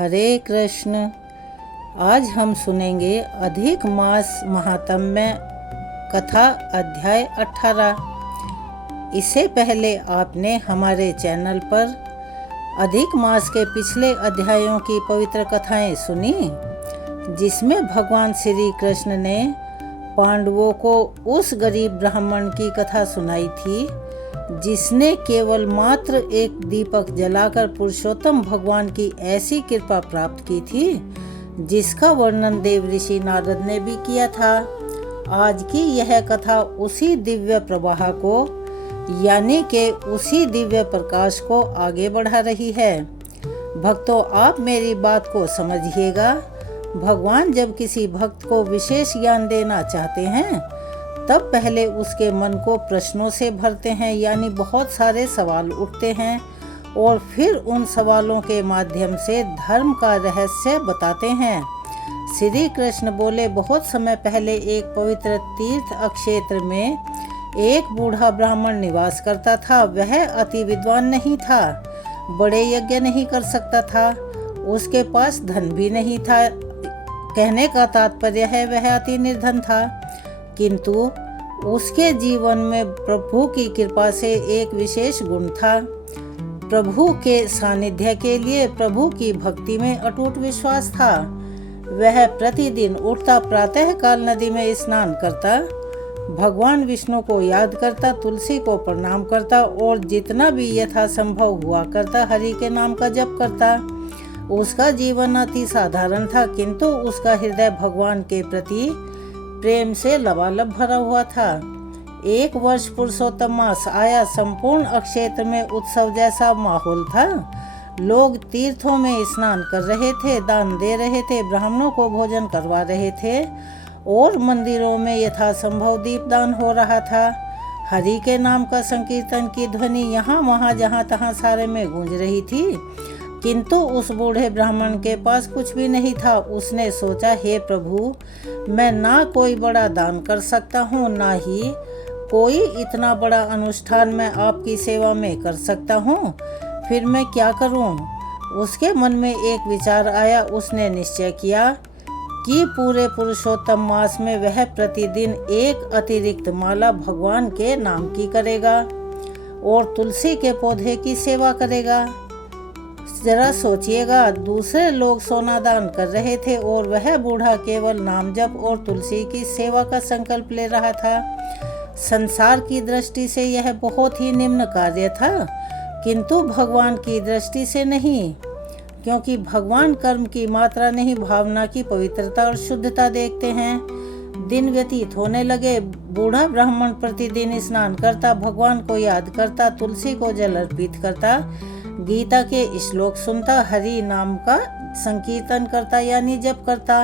हरे कृष्ण। आज हम सुनेंगे अधिक मास महात्म्य कथा अध्याय 18। इससे पहले आपने हमारे चैनल पर अधिक मास के पिछले अध्यायों की पवित्र कथाएं सुनी, जिसमें भगवान श्री कृष्ण ने पांडवों को उस गरीब ब्राह्मण की कथा सुनाई थी जिसने केवल मात्र एक दीपक जलाकर पुरुषोत्तम भगवान की ऐसी कृपा प्राप्त की थी जिसका वर्णन देव ऋषि नारद ने भी किया था। आज की यह कथा उसी दिव्य प्रवाह को यानी कि उसी दिव्य प्रकाश को आगे बढ़ा रही है। भक्तों, आप मेरी बात को समझिएगा। भगवान जब किसी भक्त को विशेष ज्ञान देना चाहते हैं तब पहले उसके मन को प्रश्नों से भरते हैं, यानी बहुत सारे सवाल उठते हैं और फिर उन सवालों के माध्यम से धर्म का रहस्य बताते हैं। श्री कृष्ण बोले, बहुत समय पहले एक पवित्र तीर्थ क्षेत्र में एक बूढ़ा ब्राह्मण निवास करता था। वह अति विद्वान नहीं था, बड़े यज्ञ नहीं कर सकता था, उसके पास धन भी नहीं था। कहने का तात्पर्य है वह अति निर्धन था, किंतु उसके जीवन में प्रभु की कृपा से एक विशेष गुण था। प्रभु के सानिध्य के लिए प्रभु की भक्ति में अटूट विश्वास था। वह प्रतिदिन उठता प्रातः काल नदी में स्नान करता, भगवान विष्णु को याद करता, तुलसी को प्रणाम करता और जितना भी यथासंभव हुआ करता हरि के नाम का जप करता। उसका जीवन अति साधारण था, किंतु उसका हृदय भगवान के प्रति प्रेम से लबालब भरा हुआ था। एक वर्ष पुरुषोत्तम मास आया। संपूर्ण क्षेत्र में उत्सव जैसा माहौल था। लोग तीर्थों में स्नान कर रहे थे, दान दे रहे थे, ब्राह्मणों को भोजन करवा रहे थे और मंदिरों में यथासंभव दीपदान हो रहा था। हरि के नाम का संकीर्तन की ध्वनि यहाँ वहाँ जहाँ तहाँ सारे में गूंज रही थी, किंतु उस बूढ़े ब्राह्मण के पास कुछ भी नहीं था। उसने सोचा, हे प्रभु, मैं ना कोई बड़ा दान कर सकता हूँ, ना ही कोई इतना बड़ा अनुष्ठान मैं आपकी सेवा में कर सकता हूँ, फिर मैं क्या करूँ? उसके मन में एक विचार आया। उसने निश्चय किया कि पूरे पुरुषोत्तम मास में वह प्रतिदिन एक अतिरिक्त माला भगवान के नाम की करेगा और तुलसी के पौधे की सेवा करेगा। जरा सोचिएगा, दूसरे लोग सोना दान कर रहे थे और वह बूढ़ा केवल नाम जप और तुलसी की सेवा का संकल्प ले रहा था। संसार की दृष्टि से यह बहुत ही निम्न कार्य था, किंतु भगवान की दृष्टि से नहीं, क्योंकि भगवान कर्म की मात्रा नहीं, भावना की पवित्रता और शुद्धता देखते हैं। दिन व्यतीत होने लगे। बूढ़ा ब्राह्मण प्रतिदिन स्नान करता, भगवान को याद करता, तुलसी को जल अर्पित करता, गीता के श्लोक सुनता, हरि नाम का संकीर्तन करता यानी जप करता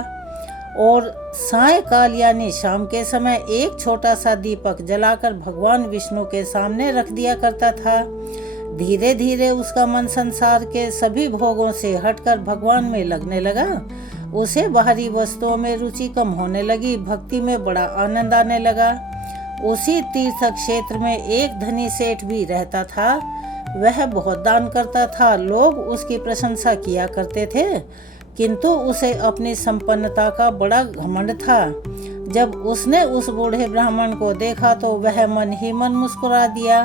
और सायंकाल यानी शाम के समय एक छोटा सा दीपक जलाकर भगवान विष्णु के सामने रख दिया करता था। धीरे धीरे उसका मन संसार के सभी भोगों से हटकर भगवान में लगने लगा। उसे बाहरी वस्तुओं में रुचि कम होने लगी, भक्ति में बड़ा आनंद आने लगा। उसी तीर्थ क्षेत्र में एक धनी सेठ भी रहता था। वह बहुत दान करता था, लोग उसकी प्रशंसा किया करते थे, किंतु उसे अपनी संपन्नता का बड़ा घमंड था। जब उसने उस बूढ़े ब्राह्मण को देखा तो वह मन ही मन मुस्कुरा दिया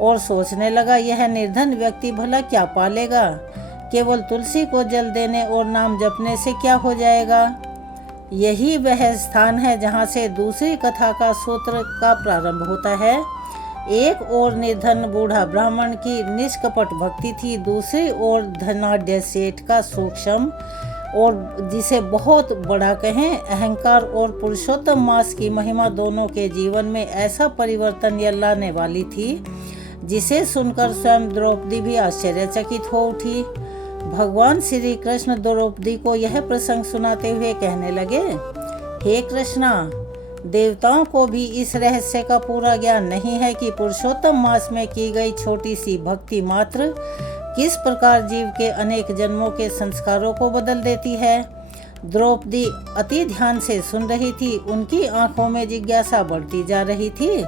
और सोचने लगा, यह निर्धन व्यक्ति भला क्या पालेगा? केवल तुलसी को जल देने और नाम जपने से क्या हो जाएगा? यही वह स्थान है जहाँ से दूसरी कथा का सूत्र का प्रारंभ होता है। एक और निर्धन बूढ़ा ब्राह्मण की निष्कपट भक्ति थी, दूसरी ओर धनाढ्य सेठ का सूक्ष्म और जिसे बहुत बड़ा कहें अहंकार और पुरुषोत्तम मास की महिमा दोनों के जीवन में ऐसा परिवर्तन लाने वाली थी जिसे सुनकर स्वयं द्रौपदी भी आश्चर्यचकित हो उठी। भगवान श्री कृष्ण द्रौपदी को यह प्रसंग सुनाते हुए कहने लगे, हे कृष्णा, देवताओं को भी इस रहस्य का पूरा ज्ञान नहीं है कि पुरुषोत्तम मास में की गई छोटी सी भक्ति मात्र किस प्रकार जीव के अनेक जन्मों के संस्कारों को बदल देती है। द्रौपदी अति ध्यान से सुन रही थी, उनकी आंखों में जिज्ञासा बढ़ती जा रही थी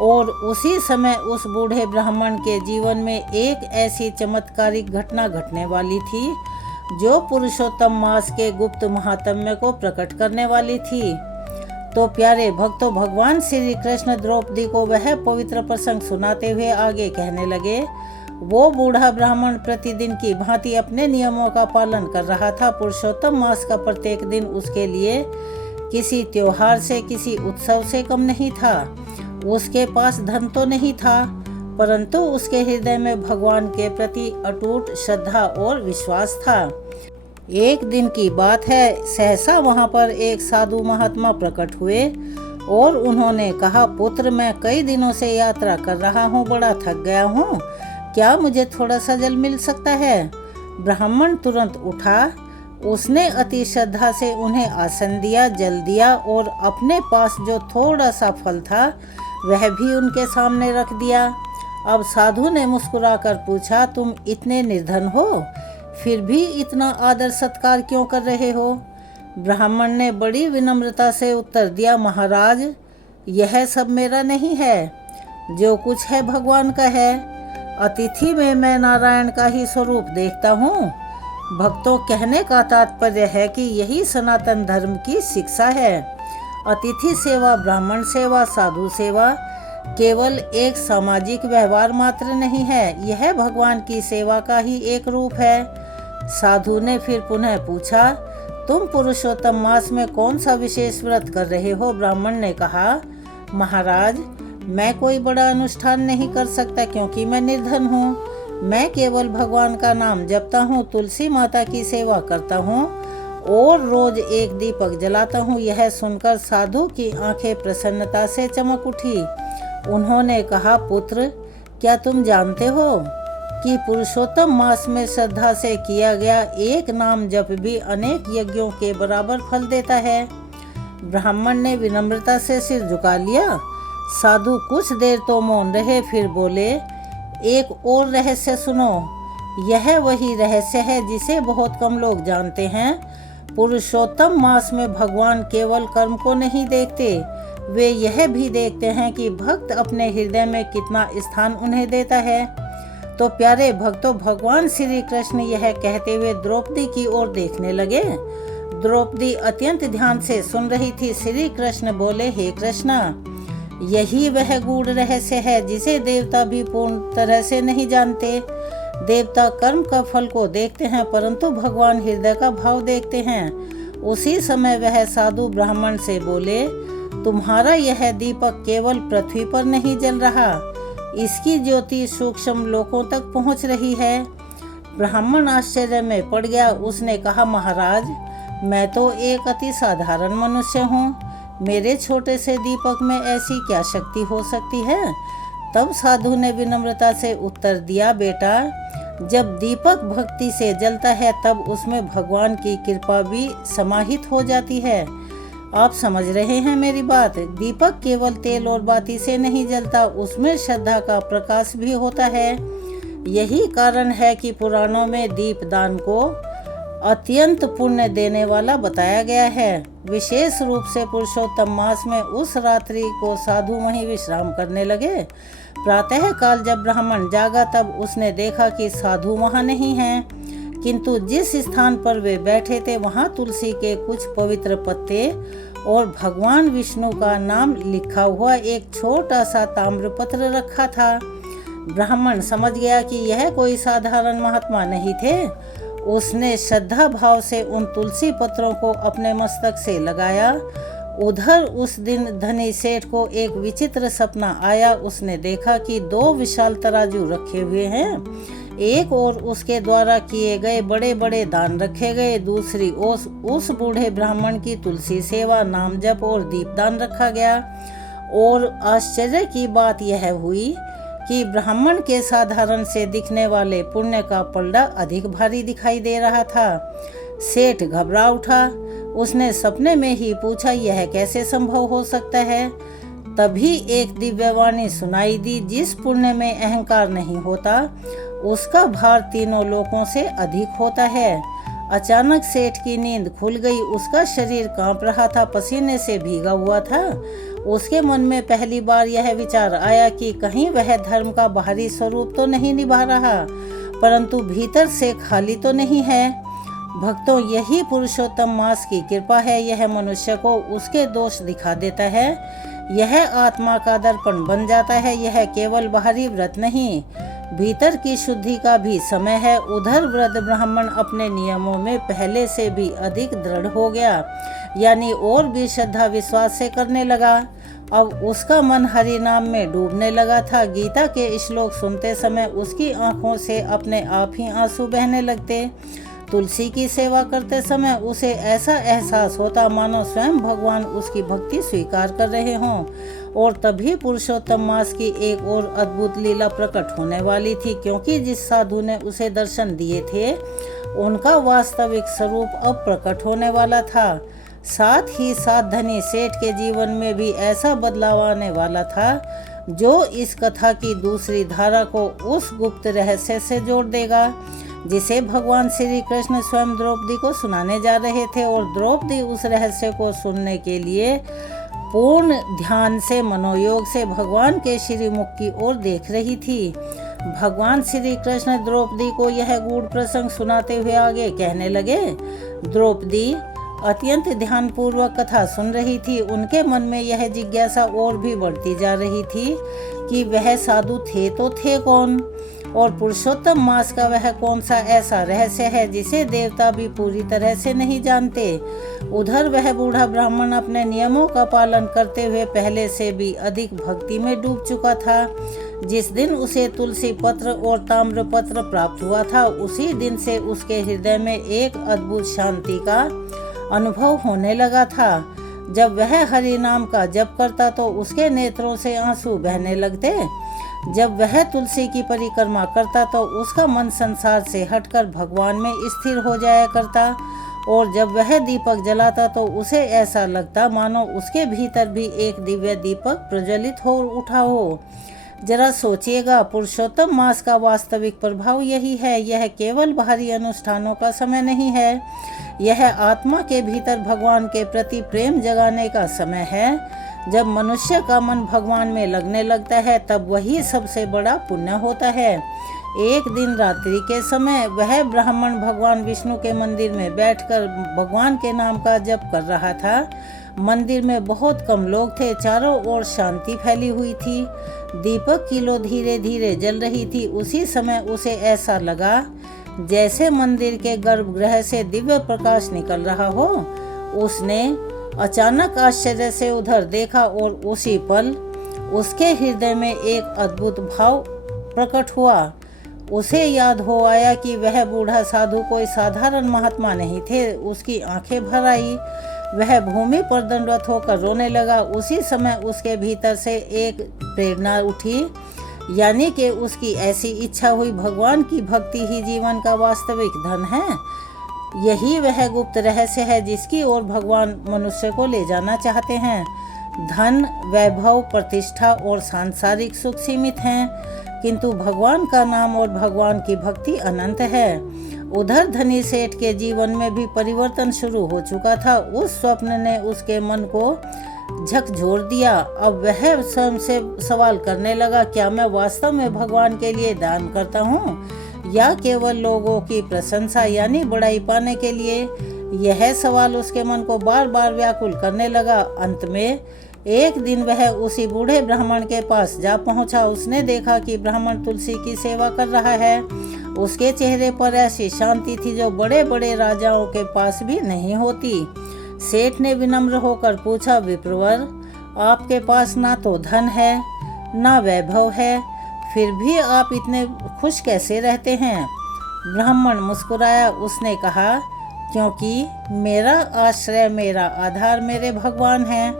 और उसी समय उस बूढ़े ब्राह्मण के जीवन में एक ऐसी चमत्कारिक घटना घटने वाली थी। जो पुरुषोत्तम मास के गुप्त महात्म्य को प्रकट करने वाली थी। तो प्यारे भक्तों, भगवान श्री कृष्ण द्रौपदी को वह पवित्र प्रसंग सुनाते हुए आगे कहने लगे। वो बूढ़ा ब्राह्मण प्रतिदिन की भांति अपने नियमों का पालन कर रहा था। पुरुषोत्तम मास का प्रत्येक दिन उसके लिए किसी त्योहार से, किसी उत्सव से कम नहीं था। उसके पास धन तो नहीं था, परंतु उसके हृदय में भगवान के प्रति अटूट श्रद्धा और विश्वास था। एक दिन की बात है, सहसा वहाँ पर एक साधु महात्मा प्रकट हुए और उन्होंने कहा, पुत्र, मैं कई दिनों से यात्रा कर रहा हूँ, बड़ा थक गया हूँ, क्या मुझे थोड़ा सा जल मिल सकता है? ब्राह्मण तुरंत उठा, उसने अति श्रद्धा से उन्हें आसन दिया, जल दिया और अपने पास जो थोड़ा सा फल था वह भी उनके सामने रख दिया। अब साधु ने मुस्कुराकर पूछा, तुम इतने निर्धन हो, फिर भी इतना आदर सत्कार क्यों कर रहे हो? ब्राह्मण ने बड़ी विनम्रता से उत्तर दिया, महाराज, यह सब मेरा नहीं है, जो कुछ है भगवान का है। अतिथि में मैं नारायण का ही स्वरूप देखता हूँ। भक्तों, कहने का तात्पर्य है कि यही सनातन धर्म की शिक्षा है। अतिथि सेवा, ब्राह्मण सेवा, साधु सेवा केवल एक सामाजिक व्यवहार मात्र नहीं है, यह भगवान की सेवा का ही एक रूप है। साधु ने फिर पुनः पूछा, तुम पुरुषोत्तम मास में कौन सा विशेष व्रत कर रहे हो? ब्राह्मण ने कहा, महाराज, मैं कोई बड़ा अनुष्ठान नहीं कर सकता क्योंकि मैं निर्धन हूँ। मैं केवल भगवान का नाम जपता हूँ, तुलसी माता की सेवा करता हूँ और रोज एक दीपक जलाता हूँ। यह सुनकर साधु की आंखें प्रसन्नता से चमक उठी। उन्होंने कहा, पुत्र, क्या तुम जानते हो कि पुरुषोत्तम मास में श्रद्धा से किया गया एक नाम जप भी अनेक यज्ञों के बराबर फल देता है? ब्राह्मण ने विनम्रता से सिर झुका लिया। साधु कुछ देर तो मौन रहे, फिर बोले, एक और रहस्य सुनो। यह वही रहस्य है जिसे बहुत कम लोग जानते हैं। पुरुषोत्तम मास में भगवान केवल कर्म को नहीं देखते, वे यह भी देखते हैं कि भक्त अपने हृदय में कितना स्थान उन्हें देता है। तो प्यारे भक्तों, भगवान श्री कृष्ण यह कहते हुए द्रौपदी की ओर देखने लगे। द्रौपदी अत्यंत ध्यान से सुन रही थी। श्री कृष्ण बोले, हे कृष्णा, यही वह गूढ़ रहस्य है जिसे देवता भी पूर्ण तरह से नहीं जानते। देवता कर्म का फल को देखते हैं, परंतु भगवान हृदय का भाव देखते हैं। उसी समय वह साधु ब्राह्मण से बोले, तुम्हारा यह दीपक केवल पृथ्वी पर नहीं जल रहा, इसकी ज्योति सूक्ष्म लोकों तक पहुंच रही है। ब्राह्मण आश्चर्य में पड़ गया। उसने कहा, महाराज, मैं तो एक अति साधारण मनुष्य हूँ, मेरे छोटे से दीपक में ऐसी क्या शक्ति हो सकती है? तब साधु ने विनम्रता से उत्तर दिया, बेटा, जब दीपक भक्ति से जलता है तब उसमें भगवान की कृपा भी समाहित हो जाती है। आप समझ रहे हैं मेरी बात? दीपक केवल तेल और बाती से नहीं जलता, उसमें श्रद्धा का प्रकाश भी होता है। यही कारण है कि पुराणों में दीपदान को अत्यंत पुण्य देने वाला बताया गया है। विशेष रूप से पुरुषोत्तम मास में उस रात्रि को साधु वहीं विश्राम करने लगे। प्रातः काल जब ब्राह्मण जागा तब उसने देखा कि साधु वहाँ नहीं हैं, किंतु जिस स्थान पर वे बैठे थे वहाँ तुलसी के कुछ पवित्र पत्ते और भगवान विष्णु का नाम लिखा हुआ एक छोटा सा ताम्रपत्र रखा था। ब्राह्मण समझ गया कि यह कोई साधारण महात्मा नहीं थे। उसने श्रद्धा भाव से उन तुलसी पत्रों को अपने मस्तक से लगाया। उधर उस दिन धनी सेठ को एक विचित्र सपना आया। उसने देखा कि दो विशाल तराजू रखे हुए हैं, एक और उसके द्वारा किए गए बड़े बड़े दान रखे गए, दूसरी ओर उस बूढ़े ब्राह्मण की तुलसी सेवा, नाम जप और दीपदान रखा गया। और आश्चर्य की बात यह हुई कि ब्राह्मण के साधारण से दिखने वाले पुण्य का पलड़ा अधिक भारी दिखाई दे रहा था। सेठ घबरा उठा। उसने सपने में ही पूछा, यह कैसे संभव हो सकता है? तभी एक दिव्यवाणी सुनाई दी, जिस पुण्य में अहंकार नहीं होता उसका भार तीनों लोकों से अधिक होता है। अचानक सेठ की नींद खुल गई। उसका शरीर कांप रहा था, पसीने से भीगा हुआ था। उसके मन में पहली बार यह विचार आया कि कहीं वह धर्म का बाहरी स्वरूप तो नहीं निभा रहा, परंतु भीतर से खाली तो नहीं है। भक्तों, यही पुरुषोत्तम मास की कृपा है। यह मनुष्य को उसके दोष दिखा देता है। यह आत्मा का दर्पण बन जाता है। यह केवल बाहरी व्रत नहीं, भीतर की शुद्धि का भी समय है। उधर वृद्ध ब्राह्मण अपने नियमों में पहले से भी अधिक दृढ़ हो गया, यानी और भी श्रद्धा विश्वास से करने लगा। अब उसका मन हरि नाम में डूबने लगा था। गीता के श्लोक सुनते समय उसकी आंखों से अपने आप ही आंसू बहने लगते। तुलसी की सेवा करते समय उसे ऐसा एहसास होता मानो स्वयं भगवान उसकी भक्ति स्वीकार कर रहे हों। और तभी पुरुषोत्तम मास की एक और अद्भुत लीला प्रकट होने वाली थी, क्योंकि जिस साधु ने उसे दर्शन दिए थे उनका वास्तविक स्वरूप अब प्रकट होने वाला था। साथ ही साथ धनी सेठ के जीवन में भी ऐसा बदलाव आने वाला था जो इस कथा की दूसरी धारा को उस गुप्त रहस्य से जोड़ देगा जिसे भगवान श्री कृष्ण स्वयं द्रौपदी को सुनाने जा रहे थे। और द्रौपदी उस रहस्य को सुनने के लिए पूर्ण ध्यान से, मनोयोग से भगवान के श्रीमुख की ओर देख रही थी। भगवान श्री कृष्ण द्रौपदी को यह गूढ़ प्रसंग सुनाते हुए आगे कहने लगे। द्रौपदी अत्यंत ध्यानपूर्वक कथा सुन रही थी। उनके मन में यह जिज्ञासा और भी बढ़ती जा रही थी कि वह साधु थे तो थे कौन, और पुरुषोत्तम मास का वह कौन सा ऐसा रहस्य है जिसे देवता भी पूरी तरह से नहीं जानते। उधर वह बूढ़ा ब्राह्मण अपने नियमों का पालन करते हुए पहले से भी अधिक भक्ति में डूब चुका था। जिस दिन उसे तुलसी पत्र और ताम्र पत्र प्राप्त हुआ था, उसी दिन से उसके हृदय में एक अद्भुत शांति का अनुभव होने लगा था। जब वह हरि नाम का जप करता तो उसके नेत्रों से आंसू बहने लगते। जब वह तुलसी की परिक्रमा करता तो उसका मन संसार से हटकर भगवान में स्थिर हो जाया करता। और जब वह दीपक जलाता तो उसे ऐसा लगता मानो उसके भीतर भी एक दिव्य दीपक प्रज्वलित हो उठा हो। जरा सोचिएगा, पुरुषोत्तम मास का वास्तविक प्रभाव यही है। यह केवल बाहरी अनुष्ठानों का समय नहीं है, यह आत्मा के भीतर भगवान के प्रति प्रेम जगाने का समय है। जब मनुष्य का मन भगवान में लगने लगता है तब वही सबसे बड़ा पुण्य होता है। एक दिन रात्रि के समय वह ब्राह्मण भगवान विष्णु के मंदिर में बैठकर भगवान के नाम का जप कर रहा था। मंदिर में बहुत कम लोग थे, चारों ओर शांति फैली हुई थी। दीपक की लो धीरे धीरे जल रही थी। उसी समय उसे ऐसा लगा जैसे मंदिर के गर्भगृह से दिव्य प्रकाश निकल रहा हो। उसने अचानक आश्चर्य से उधर देखा और उसी पल उसके हृदय में एक अद्भुत भाव प्रकट हुआ। उसे याद हो आया कि वह बूढ़ा साधु कोई साधारण महात्मा नहीं थे। उसकी आंखें भर आई। वह भूमि पर दंडवत होकर रोने लगा। उसी समय उसके भीतर से एक प्रेरणा उठी, यानी कि उसकी ऐसी इच्छा हुई, भगवान की भक्ति ही जीवन का वास्तविक धन है। यही वह गुप्त रहस्य है जिसकी ओर भगवान मनुष्य को ले जाना चाहते हैं। धन, वैभव, प्रतिष्ठा और सांसारिक सुख सीमित हैं, किंतु भगवान का नाम और भगवान की भक्ति अनंत है। उधर धनी सेठ के जीवन में भी परिवर्तन शुरू हो चुका था। उस स्वप्न ने उसके मन को झकझोर दिया। अब वह स्वयं से सवाल करने लगा, क्या मैं वास्तव में भगवान के लिए दान करता हूँ या केवल लोगों की प्रशंसा यानी बड़ाई पाने के लिए? यह सवाल उसके मन को बार बार व्याकुल करने लगा। अंत में एक दिन वह उसी बूढ़े ब्राह्मण के पास जा पहुंचा। उसने देखा कि ब्राह्मण तुलसी की सेवा कर रहा है। उसके चेहरे पर ऐसी शांति थी जो बड़े बड़े राजाओं के पास भी नहीं होती। सेठ ने विनम्र होकर पूछा, विप्रवर, आपके पास ना तो धन है ना वैभव है, फिर भी आप इतने खुश कैसे रहते हैं? ब्राह्मण मुस्कुराया। उसने कहा, क्योंकि मेरा आश्रय, मेरा आधार मेरे भगवान हैं।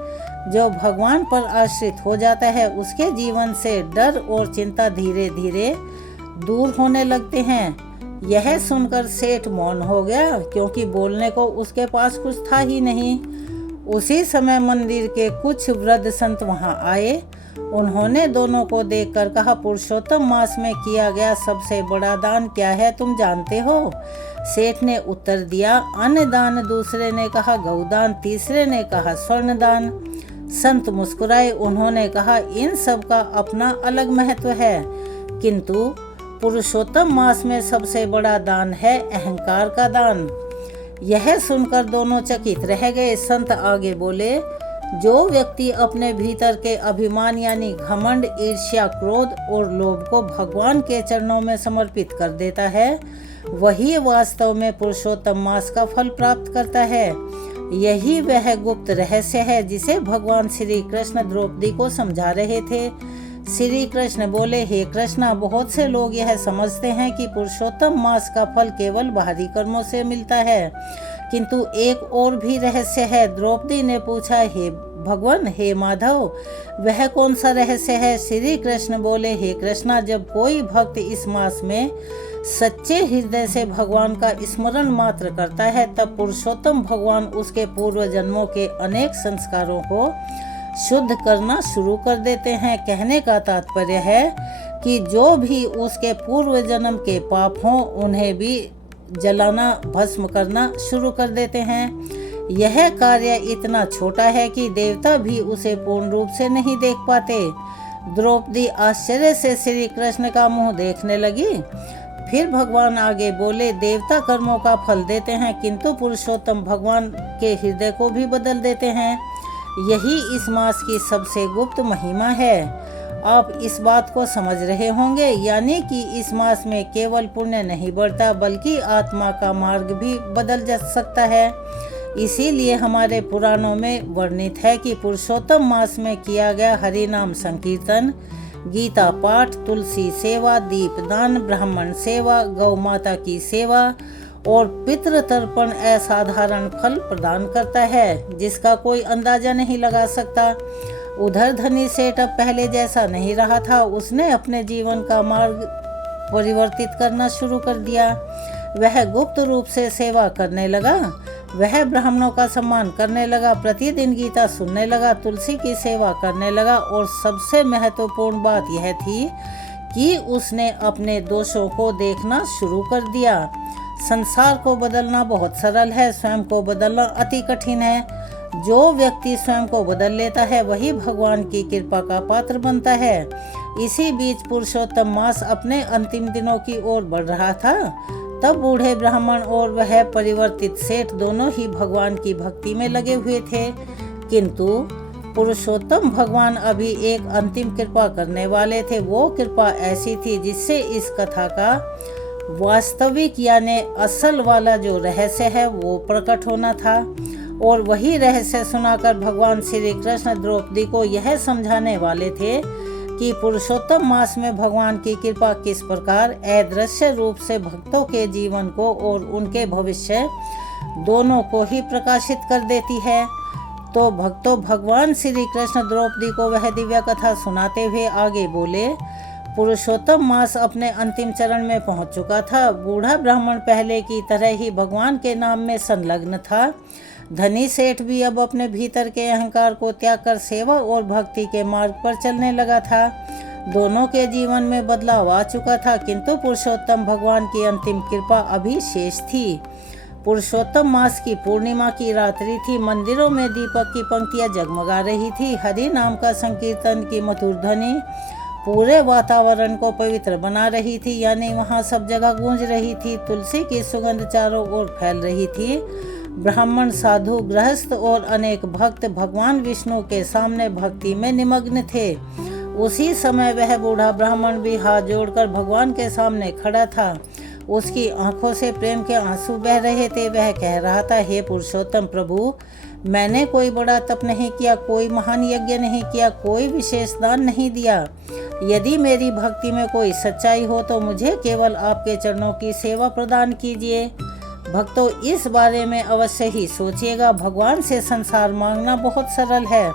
जो भगवान पर आश्रित हो जाता है उसके जीवन से डर और चिंता धीरे धीरे दूर होने लगते हैं। यह सुनकर सेठ मौन हो गया, क्योंकि बोलने को उसके पास कुछ था ही नहीं। उसी समय मंदिर के कुछ वृद्ध संत वहां आए। उन्होंने दोनों को देखकर कहा, पुरुषोत्तम मास में किया गया सबसे बड़ा दान क्या है, तुम जानते हो? सेठ ने उत्तर दिया, अन्न दान। दूसरे ने कहा गौदान, तीसरे ने कहा स्वर्ण दान। संत मुस्कुराए। उन्होंने कहा, इन सब का अपना अलग महत्व है, किंतु पुरुषोत्तम मास में सबसे बड़ा दान है अहंकार का दान। यह सुनकर दोनों चकित रह गए। संत आगे बोले, जो व्यक्ति अपने भीतर के अभिमान यानी घमंड, ईर्ष्या, क्रोध और लोभ को भगवान के चरणों में समर्पित कर देता है, वही वास्तव में पुरुषोत्तम मास का फल प्राप्त करता है। यही वह गुप्त रहस्य है जिसे भगवान श्री कृष्ण द्रौपदी को समझा रहे थे। श्री कृष्ण बोले, हे कृष्णा, बहुत से लोग यह समझते हैं कि पुरुषोत्तम मास का फल केवल बाहरी कर्मों से मिलता है, किंतु एक और भी रहस्य है। द्रौपदी ने पूछा, हे भगवान, हे माधव, वह कौन सा रहस्य है? श्री कृष्ण बोले, हे कृष्णा, जब कोई भक्त इस मास में सच्चे हृदय से भगवान का स्मरण मात्र करता है, तब पुरुषोत्तम भगवान उसके पूर्व जन्मों के अनेक संस्कारों को शुद्ध करना शुरू कर देते हैं। कहने का तात्पर्य है कि जो भी उसके पूर्व जन्म के पाप हों, उन्हें भी जलाना, भस्म करना शुरू कर देते हैं। यह कार्य इतना छोटा है कि देवता भी उसे पूर्ण रूप से नहीं देख पाते। द्रौपदी आश्चर्य से श्री कृष्ण का मुंह देखने लगी। फिर भगवान आगे बोले, देवता कर्मों का फल देते हैं, किंतु पुरुषोत्तम भगवान के हृदय को भी बदल देते हैं। यही इस मास की सबसे गुप्त महिमा है। आप इस बात को समझ रहे होंगे, यानी कि इस मास में केवल पुण्य नहीं बढ़ता, बल्कि आत्मा का मार्ग भी बदल जा सकता है। इसीलिए हमारे पुराणों में वर्णित है कि पुरुषोत्तम मास में किया गया हरि नाम संकीर्तन, गीता पाठ, तुलसी सेवा, दीपदान, ब्राह्मण सेवा, गौ माता की सेवा और पितृ तर्पण असाधारण फल प्रदान करता है, जिसका कोई अंदाजा नहीं लगा सकता। उधर धनी सेठ अब पहले जैसा नहीं रहा था। उसने अपने जीवन का मार्ग परिवर्तित करना शुरू कर दिया। वह गुप्त रूप से सेवा करने लगा। वह ब्राह्मणों का सम्मान करने लगा, प्रतिदिन गीता सुनने लगा, तुलसी की सेवा करने लगा और सबसे महत्वपूर्ण बात यह थी कि उसने अपने दोषों को देखना शुरू कर दिया। संसार को बदलना बहुत सरल है, स्वयं को बदलना अति कठिन है। जो व्यक्ति स्वयं को बदल लेता है, वही भगवान की कृपा का पात्र बनता है। इसी बीच पुरुषोत्तम मास अपने अंतिम दिनों की ओर बढ़ रहा था। तब बूढ़े ब्राह्मण और वह परिवर्तित सेठ दोनों ही भगवान की भक्ति में लगे हुए थे, किंतु पुरुषोत्तम भगवान अभी एक अंतिम कृपा करने वाले थे। वो कृपा ऐसी थी जिससे इस कथा का वास्तविक यानी असल वाला जो रहस्य है वो प्रकट होना था। और वही रहस्य सुनाकर भगवान श्री कृष्ण द्रौपदी को यह समझाने वाले थे कि पुरुषोत्तम मास में भगवान की कृपा किस प्रकार अदृश्य रूप से भक्तों के जीवन को और उनके भविष्य दोनों को ही प्रकाशित कर देती है। तो भक्तों, भगवान श्री कृष्ण द्रौपदी को वह दिव्य कथा सुनाते हुए आगे बोले, पुरुषोत्तम मास अपने अंतिम चरण में पहुंच चुका था। बूढ़ा ब्राह्मण पहले की तरह ही भगवान के नाम में संलग्न था। धनी सेठ भी अब अपने भीतर के अहंकार को त्याग कर सेवा और भक्ति के मार्ग पर चलने लगा था। दोनों के जीवन में बदलाव आ चुका था, किंतु पुरुषोत्तम भगवान की अंतिम कृपा अभी शेष थी। पुरुषोत्तम मास की पूर्णिमा की रात्रि थी। मंदिरों में दीपक की पंक्तियां जगमगा रही थी। हरि नाम का संकीर्तन की मधुर ध्वनि पूरे वातावरण को पवित्र बना रही थी, यानी वहाँ सब जगह गूंज रही थी। तुलसी की सुगंध चारों ओर फैल रही थी। ब्राह्मण, साधु, गृहस्थ और अनेक भक्त भगवान विष्णु के सामने भक्ति में निमग्न थे। उसी समय वह बूढ़ा ब्राह्मण भी हाथ जोड़कर भगवान के सामने खड़ा था। उसकी आंखों से प्रेम के आंसू बह रहे थे। वह कह रहा था, हे पुरुषोत्तम प्रभु, मैंने कोई बड़ा तप नहीं किया, कोई महान यज्ञ नहीं किया, कोई विशेष दान नहीं दिया। यदि मेरी भक्ति में कोई सच्चाई हो तो मुझे केवल आपके चरणों की सेवा प्रदान कीजिए। भक्तों, इस बारे में अवश्य ही सोचिएगा। भगवान से संसार मांगना बहुत सरल है,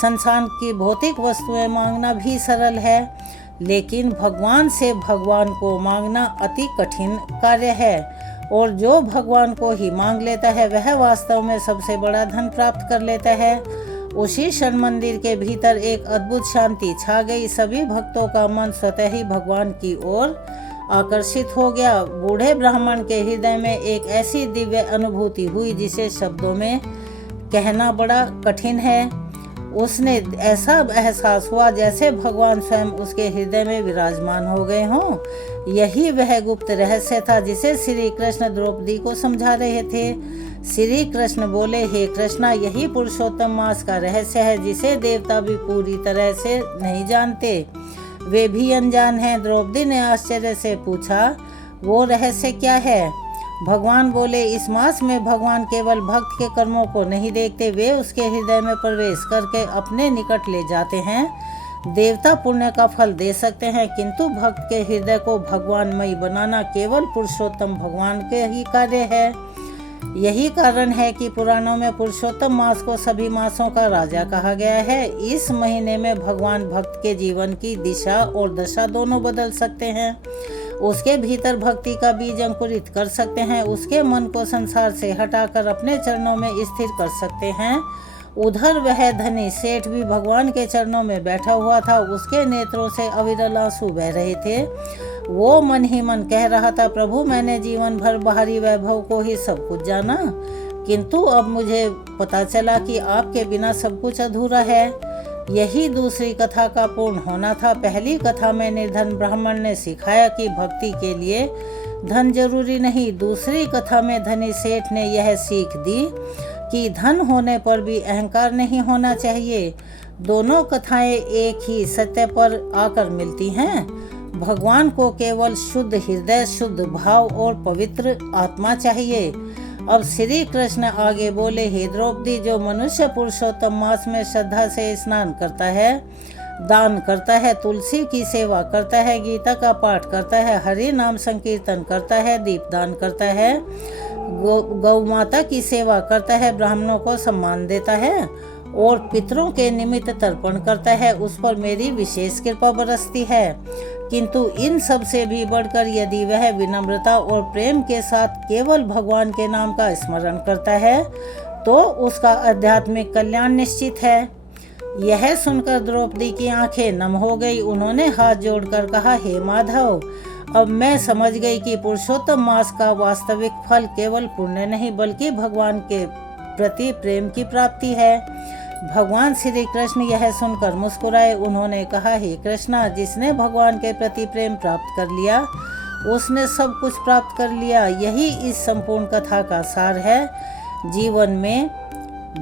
संसार की भौतिक वस्तुएं मांगना भी सरल है, लेकिन भगवान से भगवान को मांगना अति कठिन कार्य है। और जो भगवान को ही मांग लेता है वह वास्तव में सबसे बड़ा धन प्राप्त कर लेता है। उसी क्षण मंदिर के भीतर एक अद्भुत शांति छा गई। सभी भक्तों का मन स्वतः ही भगवान की ओर आकर्षित हो गया। बूढ़े ब्राह्मण के हृदय में एक ऐसी दिव्य अनुभूति हुई जिसे शब्दों में कहना बड़ा कठिन है। उसने ऐसा एहसास हुआ जैसे भगवान स्वयं उसके हृदय में विराजमान हो गए हों। यही वह गुप्त रहस्य था जिसे श्री कृष्ण द्रौपदी को समझा रहे थे। श्री कृष्ण बोले, हे कृष्णा, यही पुरुषोत्तम मास का रहस्य है जिसे देवता भी पूरी तरह से नहीं जानते, वे भी अनजान हैं। द्रौपदी ने आश्चर्य से पूछा, वो रहस्य क्या है? भगवान बोले, इस मास में भगवान केवल भक्त के कर्मों को नहीं देखते, वे उसके हृदय में प्रवेश करके अपने निकट ले जाते हैं। देवता पुण्य का फल दे सकते हैं, किंतु भक्त के हृदय को भगवानमयी बनाना केवल पुरुषोत्तम भगवान के ही कार्य है। यही कारण है कि पुराणों में पुरुषोत्तम मास को सभी मासों का राजा कहा गया है। इस महीने में भगवान भक्त के जीवन की दिशा और दशा दोनों बदल सकते हैं। उसके भीतर भक्ति का बीज अंकुरित कर सकते हैं, उसके मन को संसार से हटाकर अपने चरणों में स्थिर कर सकते हैं। उधर वह धनी सेठ भी भगवान के चरणों में बैठा हुआ था, उसके नेत्रों से अविरल आंसू बह रहे थे। वो मन ही मन कह रहा था, प्रभु, मैंने जीवन भर बाहरी वैभव को ही सब कुछ जाना, किंतु अब मुझे पता चला कि आपके बिना सब कुछ अधूरा है। यही दूसरी कथा का पूर्ण होना था। पहली कथा में निर्धन ब्राह्मण ने सिखाया कि भक्ति के लिए धन जरूरी नहीं। दूसरी कथा में धनी सेठ ने यह सीख दी कि धन होने पर भी अहंकार नहीं होना चाहिए। दोनों कथाएं एक ही सत्य पर आकर मिलती हैं। भगवान को केवल शुद्ध हृदय, शुद्ध भाव और पवित्र आत्मा चाहिए। अब श्री कृष्ण आगे बोले, हे द्रौपदी, जो मनुष्य पुरुषोत्तम मास में श्रद्धा से स्नान करता है, दान करता है, तुलसी की सेवा करता है, गीता का पाठ करता है, हरि नाम संकीर्तन करता है, दीपदान करता है, गौ माता की सेवा करता है, ब्राह्मणों को सम्मान देता है और पितरों के निमित्त तर्पण करता है, उस पर मेरी विशेष कृपा बरसती है। किंतु इन सब से भी बढ़कर यदि वह विनम्रता और प्रेम के साथ केवल भगवान के नाम का स्मरण करता है तो उसका आध्यात्मिक कल्याण निश्चित है। यह सुनकर द्रौपदी की आंखें नम हो गई। उन्होंने हाथ जोड़कर कहा, हे माधव, अब मैं समझ गई कि पुरुषोत्तम मास का वास्तविक फल केवल पुण्य नहीं बल्कि भगवान के प्रति प्रेम की प्राप्ति है। भगवान श्री कृष्ण यह सुनकर मुस्कुराए। उन्होंने कहा, हे कृष्णा, जिसने भगवान के प्रति प्रेम प्राप्त कर लिया उसने सब कुछ प्राप्त कर लिया। यही इस संपूर्ण कथा का सार है। जीवन में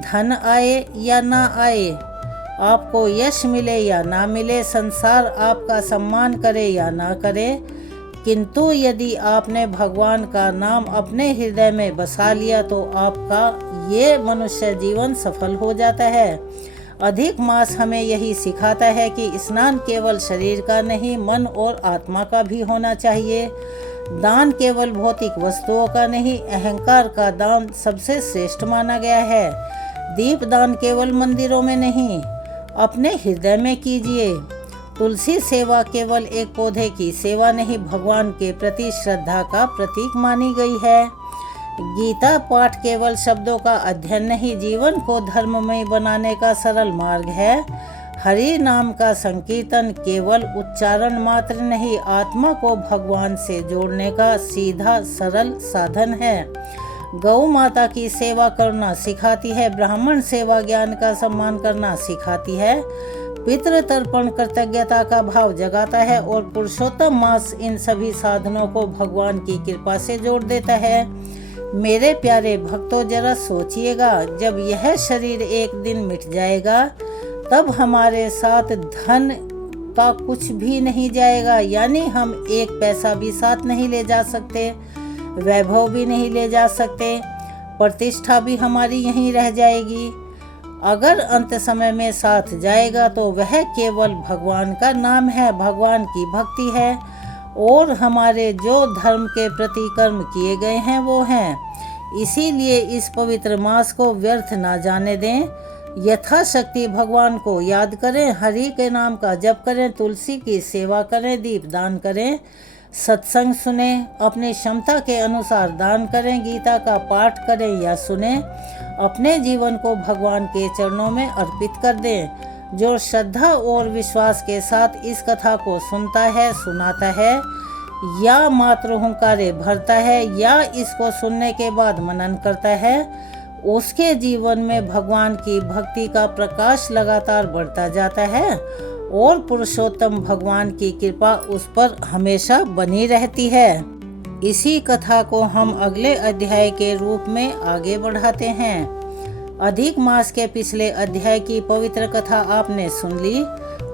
धन आए या ना आए, आपको यश मिले या ना मिले, संसार आपका सम्मान करे या ना करे, किंतु यदि आपने भगवान का नाम अपने हृदय में बसा लिया तो आपका ये मनुष्य जीवन सफल हो जाता है। अधिक मास हमें यही सिखाता है कि स्नान केवल शरीर का नहीं, मन और आत्मा का भी होना चाहिए। दान केवल भौतिक वस्तुओं का नहीं, अहंकार का दान सबसे श्रेष्ठ माना गया है। दीप दान केवल मंदिरों में नहीं, अपने हृदय में कीजिए। तुलसी सेवा केवल एक पौधे की सेवा नहीं, भगवान के प्रति श्रद्धा का प्रतीक मानी गई है। गीता पाठ केवल शब्दों का अध्ययन नहीं, जीवन को धर्ममय बनाने का सरल मार्ग है। हरि नाम का संकीर्तन केवल उच्चारण मात्र नहीं, आत्मा को भगवान से जोड़ने का सीधा सरल साधन है। गौ माता की सेवा करना सिखाती है, ब्राह्मण सेवा ज्ञान का सम्मान करना सिखाती है, पितृ तर्पण कृतज्ञता का भाव जगाता है और पुरुषोत्तम मास इन सभी साधनों को भगवान की कृपा से जोड़ देता है। मेरे प्यारे भक्तों, जरा सोचिएगा, जब यह शरीर एक दिन मिट जाएगा तब हमारे साथ धन का कुछ भी नहीं जाएगा, यानी हम एक पैसा भी साथ नहीं ले जा सकते, वैभव भी नहीं ले जा सकते, प्रतिष्ठा भी हमारी यहीं रह जाएगी। अगर अंत समय में साथ जाएगा तो वह केवल भगवान का नाम है, भगवान की भक्ति है और हमारे जो धर्म के प्रति कर्म किए गए हैं वो हैं। इसीलिए इस पवित्र मास को व्यर्थ ना जाने दें। यथाशक्ति भगवान को याद करें, हरि के नाम का जप करें, तुलसी की सेवा करें, दीपदान करें, सत्संग सुने, अपनी क्षमता के अनुसार दान करें, गीता का पाठ करें या सुने, अपने जीवन को भगवान के चरणों में अर्पित कर दें। जो श्रद्धा और विश्वास के साथ इस कथा को सुनता है, सुनाता है या मात्र हुंकारे भरता है या इसको सुनने के बाद मनन करता है, उसके जीवन में भगवान की भक्ति का प्रकाश लगातार बढ़ता जाता है और पुरुषोत्तम भगवान की कृपा उस पर हमेशा बनी रहती है। इसी कथा को हम अगले अध्याय के रूप में आगे बढ़ाते हैं। अधिक मास के पिछले अध्याय की पवित्र कथा आपने सुन ली।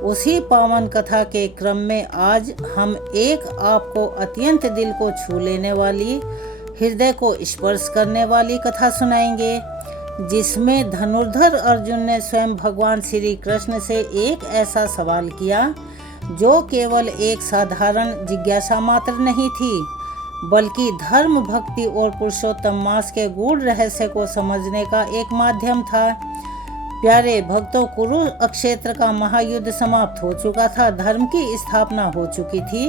उसी पावन कथा के क्रम में आज हम एक आपको अत्यंत दिल को छू लेने वाली, हृदय को स्पर्श करने वाली कथा सुनाएंगे, जिसमें धनुर्धर अर्जुन ने स्वयं भगवान श्री कृष्ण से एक ऐसा सवाल किया जो केवल एक साधारण जिज्ञासा मात्र नहीं थी, बल्कि धर्म, भक्ति और पुरुषोत्तम मास के गूढ़ रहस्य को समझने का एक माध्यम था। प्यारे भक्तों, कुरुक्षेत्र का महायुद्ध समाप्त हो चुका था। धर्म की स्थापना हो चुकी थी।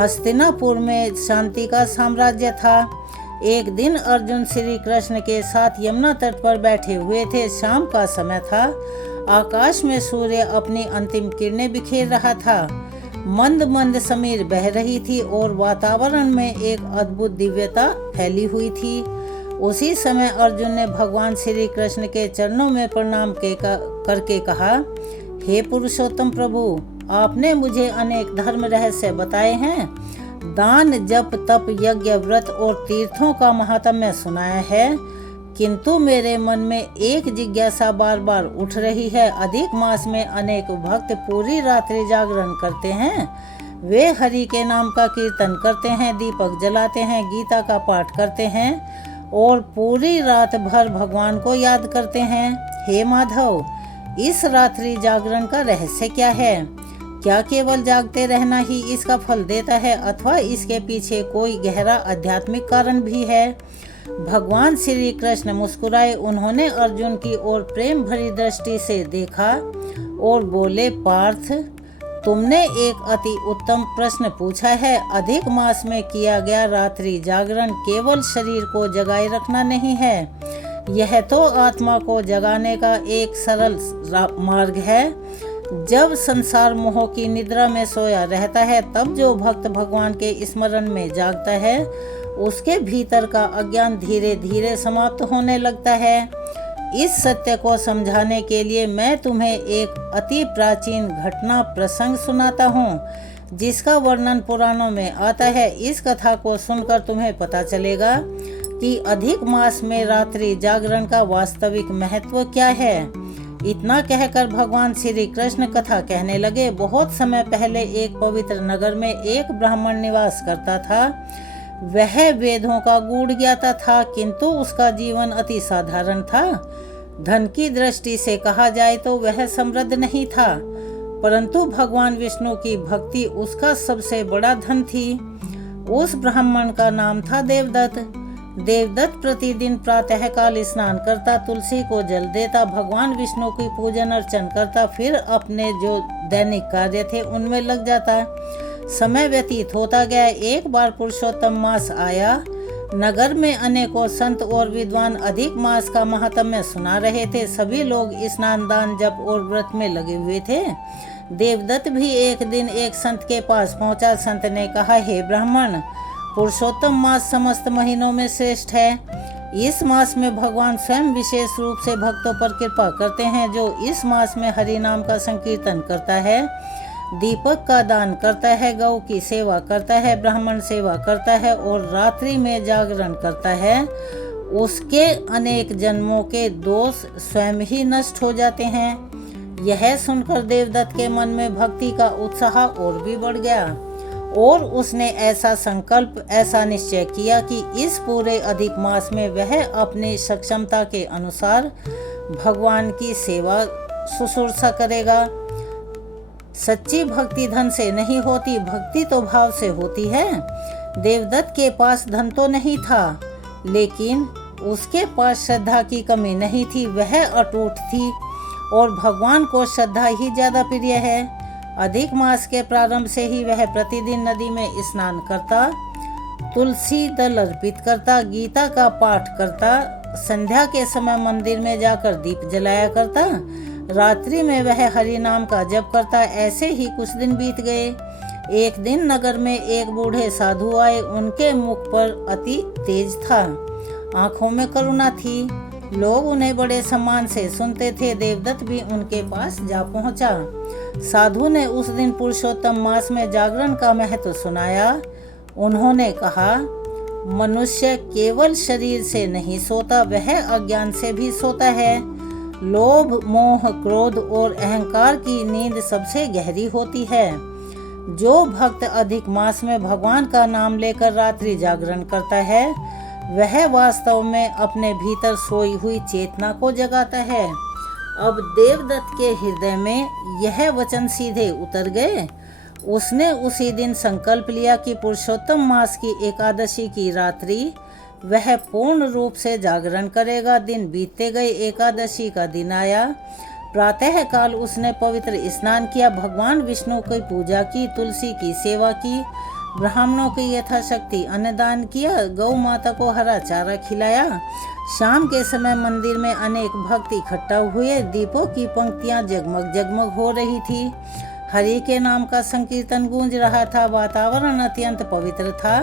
हस्तिनापुर में शांति का साम्राज्य था। एक दिन अर्जुन श्री कृष्ण के साथ यमुना तट पर बैठे हुए थे। शाम का समय था। आकाश में सूर्य अपनी अंतिम किरणें बिखेर रहा था। मंद मंद समीर बह रही थी और वातावरण में एक अद्भुत दिव्यता फैली हुई थी। उसी समय अर्जुन ने भगवान श्री कृष्ण के चरणों में प्रणाम करके कहा, हे पुरुषोत्तम प्रभु, आपने मुझे अनेक धर्म रहस्य बताए हैं, दान, जप, तप, यज्ञ, व्रत और तीर्थों का महात्म्य सुनाया है, किंतु मेरे मन में एक जिज्ञासा बार बार उठ रही है। अधिक मास में अनेक भक्त पूरी रात्रि जागरण करते हैं। वे हरि के नाम का कीर्तन करते हैं, दीपक जलाते हैं, गीता का पाठ करते हैं और पूरी रात भर भगवान को याद करते हैं। हे माधव, इस रात्रि जागरण का रहस्य क्या है? क्या केवल जागते रहना ही इसका फल देता है अथवा इसके पीछे कोई गहरा आध्यात्मिक कारण भी है? भगवान श्री कृष्ण मुस्कुराए। उन्होंने अर्जुन की ओर प्रेम भरी दृष्टि से देखा और बोले, पार्थ, तुमने एक अति उत्तम प्रश्न पूछा है। अधिक मास में किया गया रात्रि जागरण केवल शरीर को जगाए रखना नहीं है, यह तो आत्मा को जगाने का एक सरल मार्ग है। जब संसार मोह की निद्रा में सोया रहता है, तब जो भक्त भगवान के स्मरण में जागता है, उसके भीतर का अज्ञान धीरे धीरे समाप्त होने लगता है। इस सत्य को समझाने के लिए मैं तुम्हें एक अति प्राचीन घटना प्रसंग सुनाता हूँ, जिसका वर्णन पुराणों में आता है। इस कथा को सुनकर तुम्हें पता चलेगा कि अधिक मास में रात्रि जागरण का वास्तविक महत्व क्या है। इतना कहकर भगवान श्री कृष्ण कथा कहने लगे। बहुत समय पहले एक पवित्र नगर में एक ब्राह्मण निवास करता था। वह वेदों का गूढ़ ज्ञाता था, किंतु उसका जीवन अति साधारण था। धन की दृष्टि से कहा जाए तो वह समृद्ध नहीं था, परंतु भगवान विष्णु की भक्ति उसका सबसे बड़ा धन थी। उस ब्राह्मण का नाम था देवदत्त। देवदत्त प्रतिदिन प्रातःकाल स्नान करता, तुलसी को जल देता, भगवान विष्णु की पूजन अर्चन करता, फिर अपने जो दैनिक कार्य थे उनमें लग जाता। समय व्यतीत होता गया। एक बार पुरुषोत्तम मास आया। नगर में अनेकों संत और विद्वान अधिक मास का महात्म्य सुना रहे थे। सभी लोग स्नान, दान, जप और व्रत में लगे हुए थे। देवदत्त भी एक दिन एक संत के पास पहुंचा। संत ने कहा, हे ब्राह्मण, पुरुषोत्तम मास समस्त महीनों में श्रेष्ठ है। इस मास में भगवान स्वयं विशेष रूप से भक्तों पर कृपा करते हैं। जो इस मास में हरि नाम का संकीर्तन करता है, दीपक का दान करता है, गौ की सेवा करता है, ब्राह्मण सेवा करता है और रात्रि में जागरण करता है, उसके अनेक जन्मों के दोष स्वयं ही नष्ट हो जाते हैं। यह सुनकर देवदत्त के मन में भक्ति का उत्साह और भी बढ़ गया और उसने ऐसा संकल्प, ऐसा निश्चय किया कि इस पूरे अधिक मास में वह अपनी सक्षमता के अनुसार भगवान की सेवा शुश्रूषा करेगा। सच्ची भक्ति धन से नहीं होती, भक्ति तो भाव से होती है। देवदत्त के पास धन तो नहीं था, लेकिन उसके पास श्रद्धा की कमी नहीं थी। वह अटूट थी और भगवान को श्रद्धा ही ज्यादा प्रिय है। अधिक मास के प्रारंभ से ही वह प्रतिदिन नदी में स्नान करता, तुलसी दल अर्पित करता, गीता का पाठ करता, संध्या के समय मंदिर में जाकर दीप जलाया करता, रात्रि में वह हरि नाम का जप करता। ऐसे ही कुछ दिन बीत गए। एक दिन नगर में एक बूढ़े साधु आए। उनके मुख पर अति तेज था, आंखों में करुणा थी। लोग उन्हें बड़े सम्मान से सुनते थे। देवदत्त भी उनके पास जा पहुंचा। साधु ने उस दिन पुरुषोत्तम मास में जागरण का महत्व सुनाया। उन्होंने कहा, मनुष्य केवल शरीर से नहीं सोता, वह अज्ञान से भी सोता है। लोभ, मोह, क्रोध और अहंकार की नींद सबसे गहरी होती है। जो भक्त अधिक मास में भगवान का नाम लेकर रात्रि जागरण करता है, वह वास्तव में अपने भीतर सोई हुई चेतना को जगाता है। अब देवदत्त के हृदय में यह वचन सीधे उतर गए। उसने उसी दिन संकल्प लिया कि पुरुषोत्तम मास की एकादशी की रात्रि वह पूर्ण रूप से जागरण करेगा। दिन बीतते गए, एकादशी का दिन आया। प्रातः काल उसने पवित्र स्नान किया, भगवान विष्णु की पूजा की, तुलसी की सेवा की, ब्राह्मणों की यथाशक्ति अन्नदान किया, गौ माता को हरा चारा खिलाया। शाम के समय मंदिर में अनेक भक्त इकट्ठा हुए। दीपों की पंक्तियां जगमग जगमग हो रही थी। हरि के नाम का संकीर्तन गूंज रहा था। वातावरण अत्यंत पवित्र था।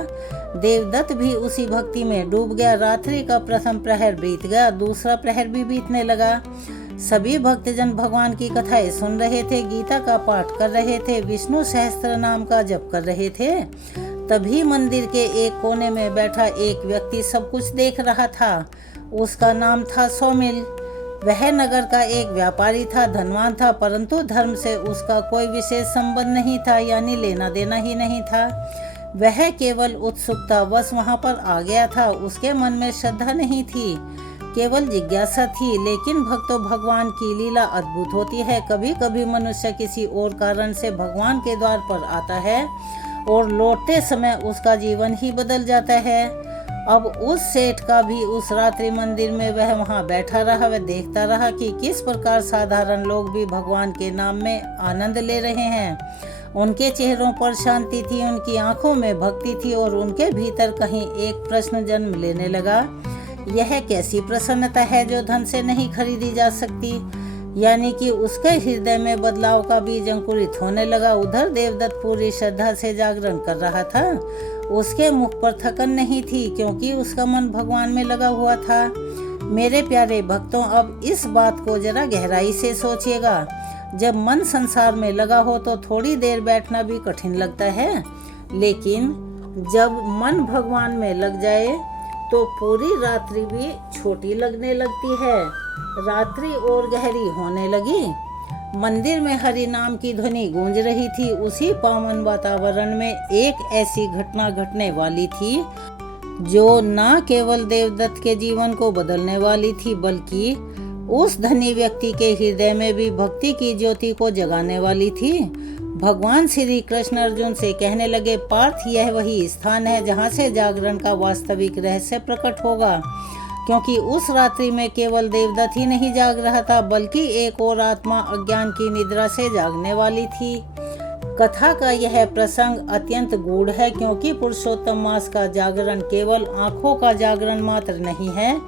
देवदत्त भी उसी भक्ति में डूब गया। रात्रि का प्रथम प्रहर बीत गया, दूसरा प्रहर भी बीतने लगा। सभी भक्तजन भगवान की कथाएं सुन रहे थे, गीता का पाठ कर रहे थे, विष्णु सहस्त्र नाम का जप कर रहे थे। तभी मंदिर के एक कोने में बैठा एक व्यक्ति सब कुछ देख रहा था। उसका नाम था सौमिल। वह नगर का एक व्यापारी था, धनवान था, परंतु धर्म से उसका कोई विशेष संबंध नहीं था, यानी लेना देना ही नहीं था। वह केवल उत्सुकता बस वहां पर आ गया था। उसके मन में श्रद्धा नहीं थी, केवल जिज्ञासा थी। लेकिन भक्तों, भगवान की लीला अद्भुत होती है। कभी कभी मनुष्य किसी और कारण से भगवान के द्वार पर आता है और लौटते समय उसका जीवन ही बदल जाता है। अब उस सेठ का भी उस रात्रि मंदिर में वह वहां बैठा रहा। वह देखता रहा कि किस प्रकार साधारण लोग भी भगवान के नाम में आनंद ले रहे हैं। उनके चेहरों पर शांति थी, उनकी आंखों में भक्ति थी और उनके भीतर कहीं एक प्रश्न जन्म लेने लगा। यह कैसी प्रसन्नता है जो धन से नहीं खरीदी जा सकती? यानी कि उसके हृदय में बदलाव का बीज अंकुरित होने लगा। उधर देवदत्त पूरी श्रद्धा से जागरण कर रहा था। उसके मुख पर थकन नहीं थी, क्योंकि उसका मन भगवान में लगा हुआ था। मेरे प्यारे भक्तों, अब इस बात को जरा गहराई से सोचिएगा। जब मन संसार में लगा हो तो थोड़ी देर बैठना भी कठिन लगता है, लेकिन जब मन भगवान में लग जाए तो पूरी रात्रि भी छोटी लगने लगती है। रात्रि और गहरी होने लगी। मंदिर में हरि नाम की ध्वनि गूंज रही थी। उसी पावन वातावरण में एक ऐसी घटना घटने वाली थी जो न केवल देवदत्त के जीवन को बदलने वाली थी, बल्कि उस धनी व्यक्ति के हृदय में भी भक्ति की ज्योति को जगाने वाली थी। भगवान श्री कृष्ण अर्जुन से कहने लगे, पार्थ, यह वही स्थान है जहाँ से जागरण का वास्तविक रहस्य प्रकट होगा। क्योंकि उस रात्रि में केवल देवदत्त ही नहीं जाग रहा था, बल्कि एक और आत्मा अज्ञान की निद्रा से जागने वाली थी। कथा का यह प्रसंग अत्यंत गूढ़ है, क्योंकि पुरुषोत्तम मास का जागरण केवल आंखों का जागरण मात्र नहीं है,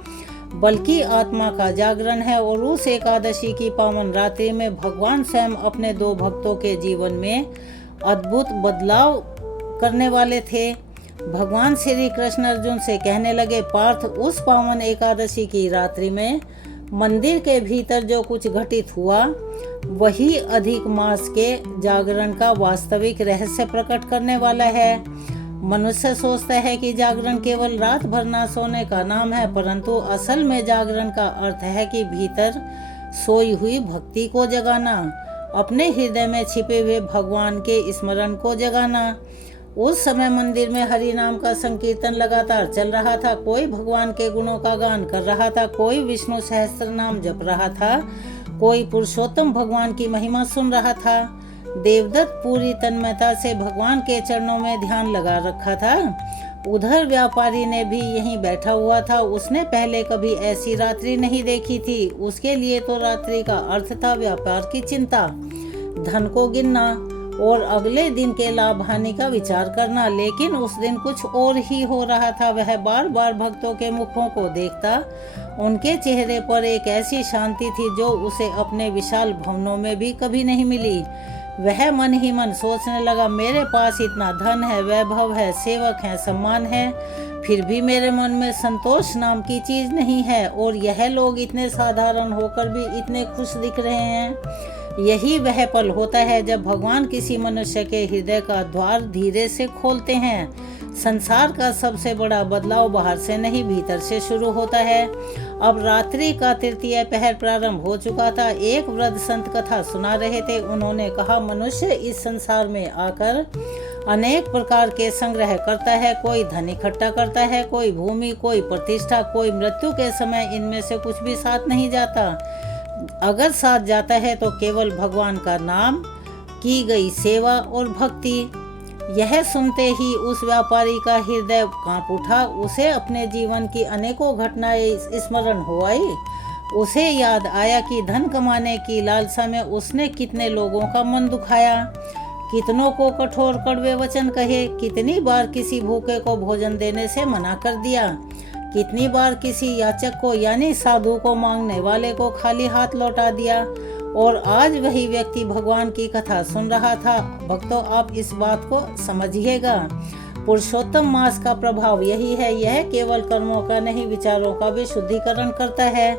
बल्कि आत्मा का जागरण है। और उस एकादशी की पावन रात्रि में भगवान स्वयं अपने दो भक्तों के जीवन में अद्भुत बदलाव करने वाले थे। भगवान श्री कृष्ण अर्जुन से कहने लगे, पार्थ, उस पावन एकादशी की रात्रि में मंदिर के भीतर जो कुछ घटित हुआ, वही अधिक मास के जागरण का वास्तविक रहस्य प्रकट करने वाला है। मनुष्य सोचता है कि जागरण केवल रात भर ना सोने का नाम है, परंतु असल में जागरण का अर्थ है कि भीतर सोई हुई भक्ति को जगाना, अपने हृदय में छिपे हुए भगवान के स्मरण को जगाना। उस समय मंदिर में हरि नाम का संकीर्तन लगातार चल रहा था। कोई भगवान के गुणों का गान कर रहा था, कोई विष्णु सहस्त्र नाम जप रहा था, कोई पुरुषोत्तम भगवान की महिमा सुन रहा था। देवदत्त पूरी तन्मयता से भगवान के चरणों में ध्यान लगा रखा था। उधर व्यापारी ने भी यहीं बैठा हुआ था। उसने पहले कभी ऐसी रात्रि नहीं देखी थी। उसके लिए तो रात्रि का अर्थ था व्यापार की चिंता, धन को गिनना और अगले दिन के लाभ हानि का विचार करना। लेकिन उस दिन कुछ और ही हो रहा था। वह बार बार भक्तों के मुखों को देखता। उनके चेहरे पर एक ऐसी शांति थी जो उसे अपने विशाल भवनों में भी कभी नहीं मिली। वह मन ही मन सोचने लगा, मेरे पास इतना धन है, वैभव है, सेवक है, सम्मान है, फिर भी मेरे मन में संतोष नाम की चीज नहीं है, और यह लोग इतने साधारण होकर भी इतने खुश दिख रहे हैं। यही वह पल होता है जब भगवान किसी मनुष्य के हृदय का द्वार धीरे से खोलते हैं। संसार का सबसे बड़ा बदलाव बाहर से नहीं भीतर से शुरू होता है। अब रात्रि का तृतीय पहर प्रारंभ हो चुका था। एक वृद्ध संत कथा सुना रहे थे। उन्होंने कहा, मनुष्य इस संसार में आकर अनेक प्रकार के संग्रह करता है। कोई धन इकट्ठा करता है, कोई भूमि, कोई प्रतिष्ठा, कोई मृत्यु के समय इनमें से कुछ भी साथ नहीं जाता। अगर साथ जाता है तो केवल भगवान का नाम, की गई सेवा और भक्ति। यह सुनते ही उस व्यापारी का हृदय कांप उठा। उसे अपने जीवन की अनेकों घटनाएं स्मरण हो आई। उसे याद आया कि धन कमाने की लालसा में उसने कितने लोगों का मन दुखाया, कितनों को कठोर कड़वे वचन कहे, कितनी बार किसी भूखे को भोजन देने से मना कर दिया, कितनी बार किसी याचक को यानी साधु को मांगने वाले को खाली हाथ लौटा दिया। और आज वही व्यक्ति भगवान की कथा सुन रहा था। भक्तों, आप इस बात को समझिएगा। पुरुषोत्तम मास का प्रभाव यही है। यह केवल कर्मों का नहीं, विचारों का भी शुद्धिकरण करता है।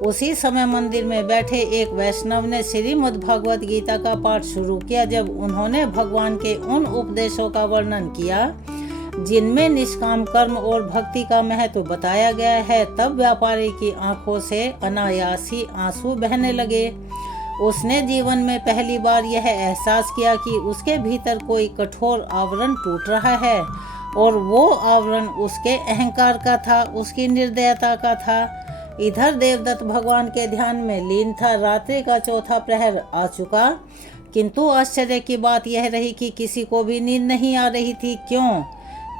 उसी समय मंदिर में बैठे एक वैष्णव ने श्रीमद् भागवत गीता का पाठ शुरू किया। जब उन्होंने भगवान के उन उपदेशों का वर्णन किया जिनमें निष्काम कर्म और भक्ति का महत्व बताया गया है, तब व्यापारी की आंखों से अनायास ही आंसू बहने लगे। उसने जीवन में पहली बार यह एहसास किया कि उसके भीतर कोई कठोर आवरण टूट रहा है, और वो आवरण उसके अहंकार का था, उसकी निर्दयता का था। इधर देवदत्त भगवान के ध्यान में लीन था। रात्रि का चौथा प्रहर आ चुका, किंतु आश्चर्य की बात यह रही कि किसी को भी नींद नहीं आ रही थी। क्यों?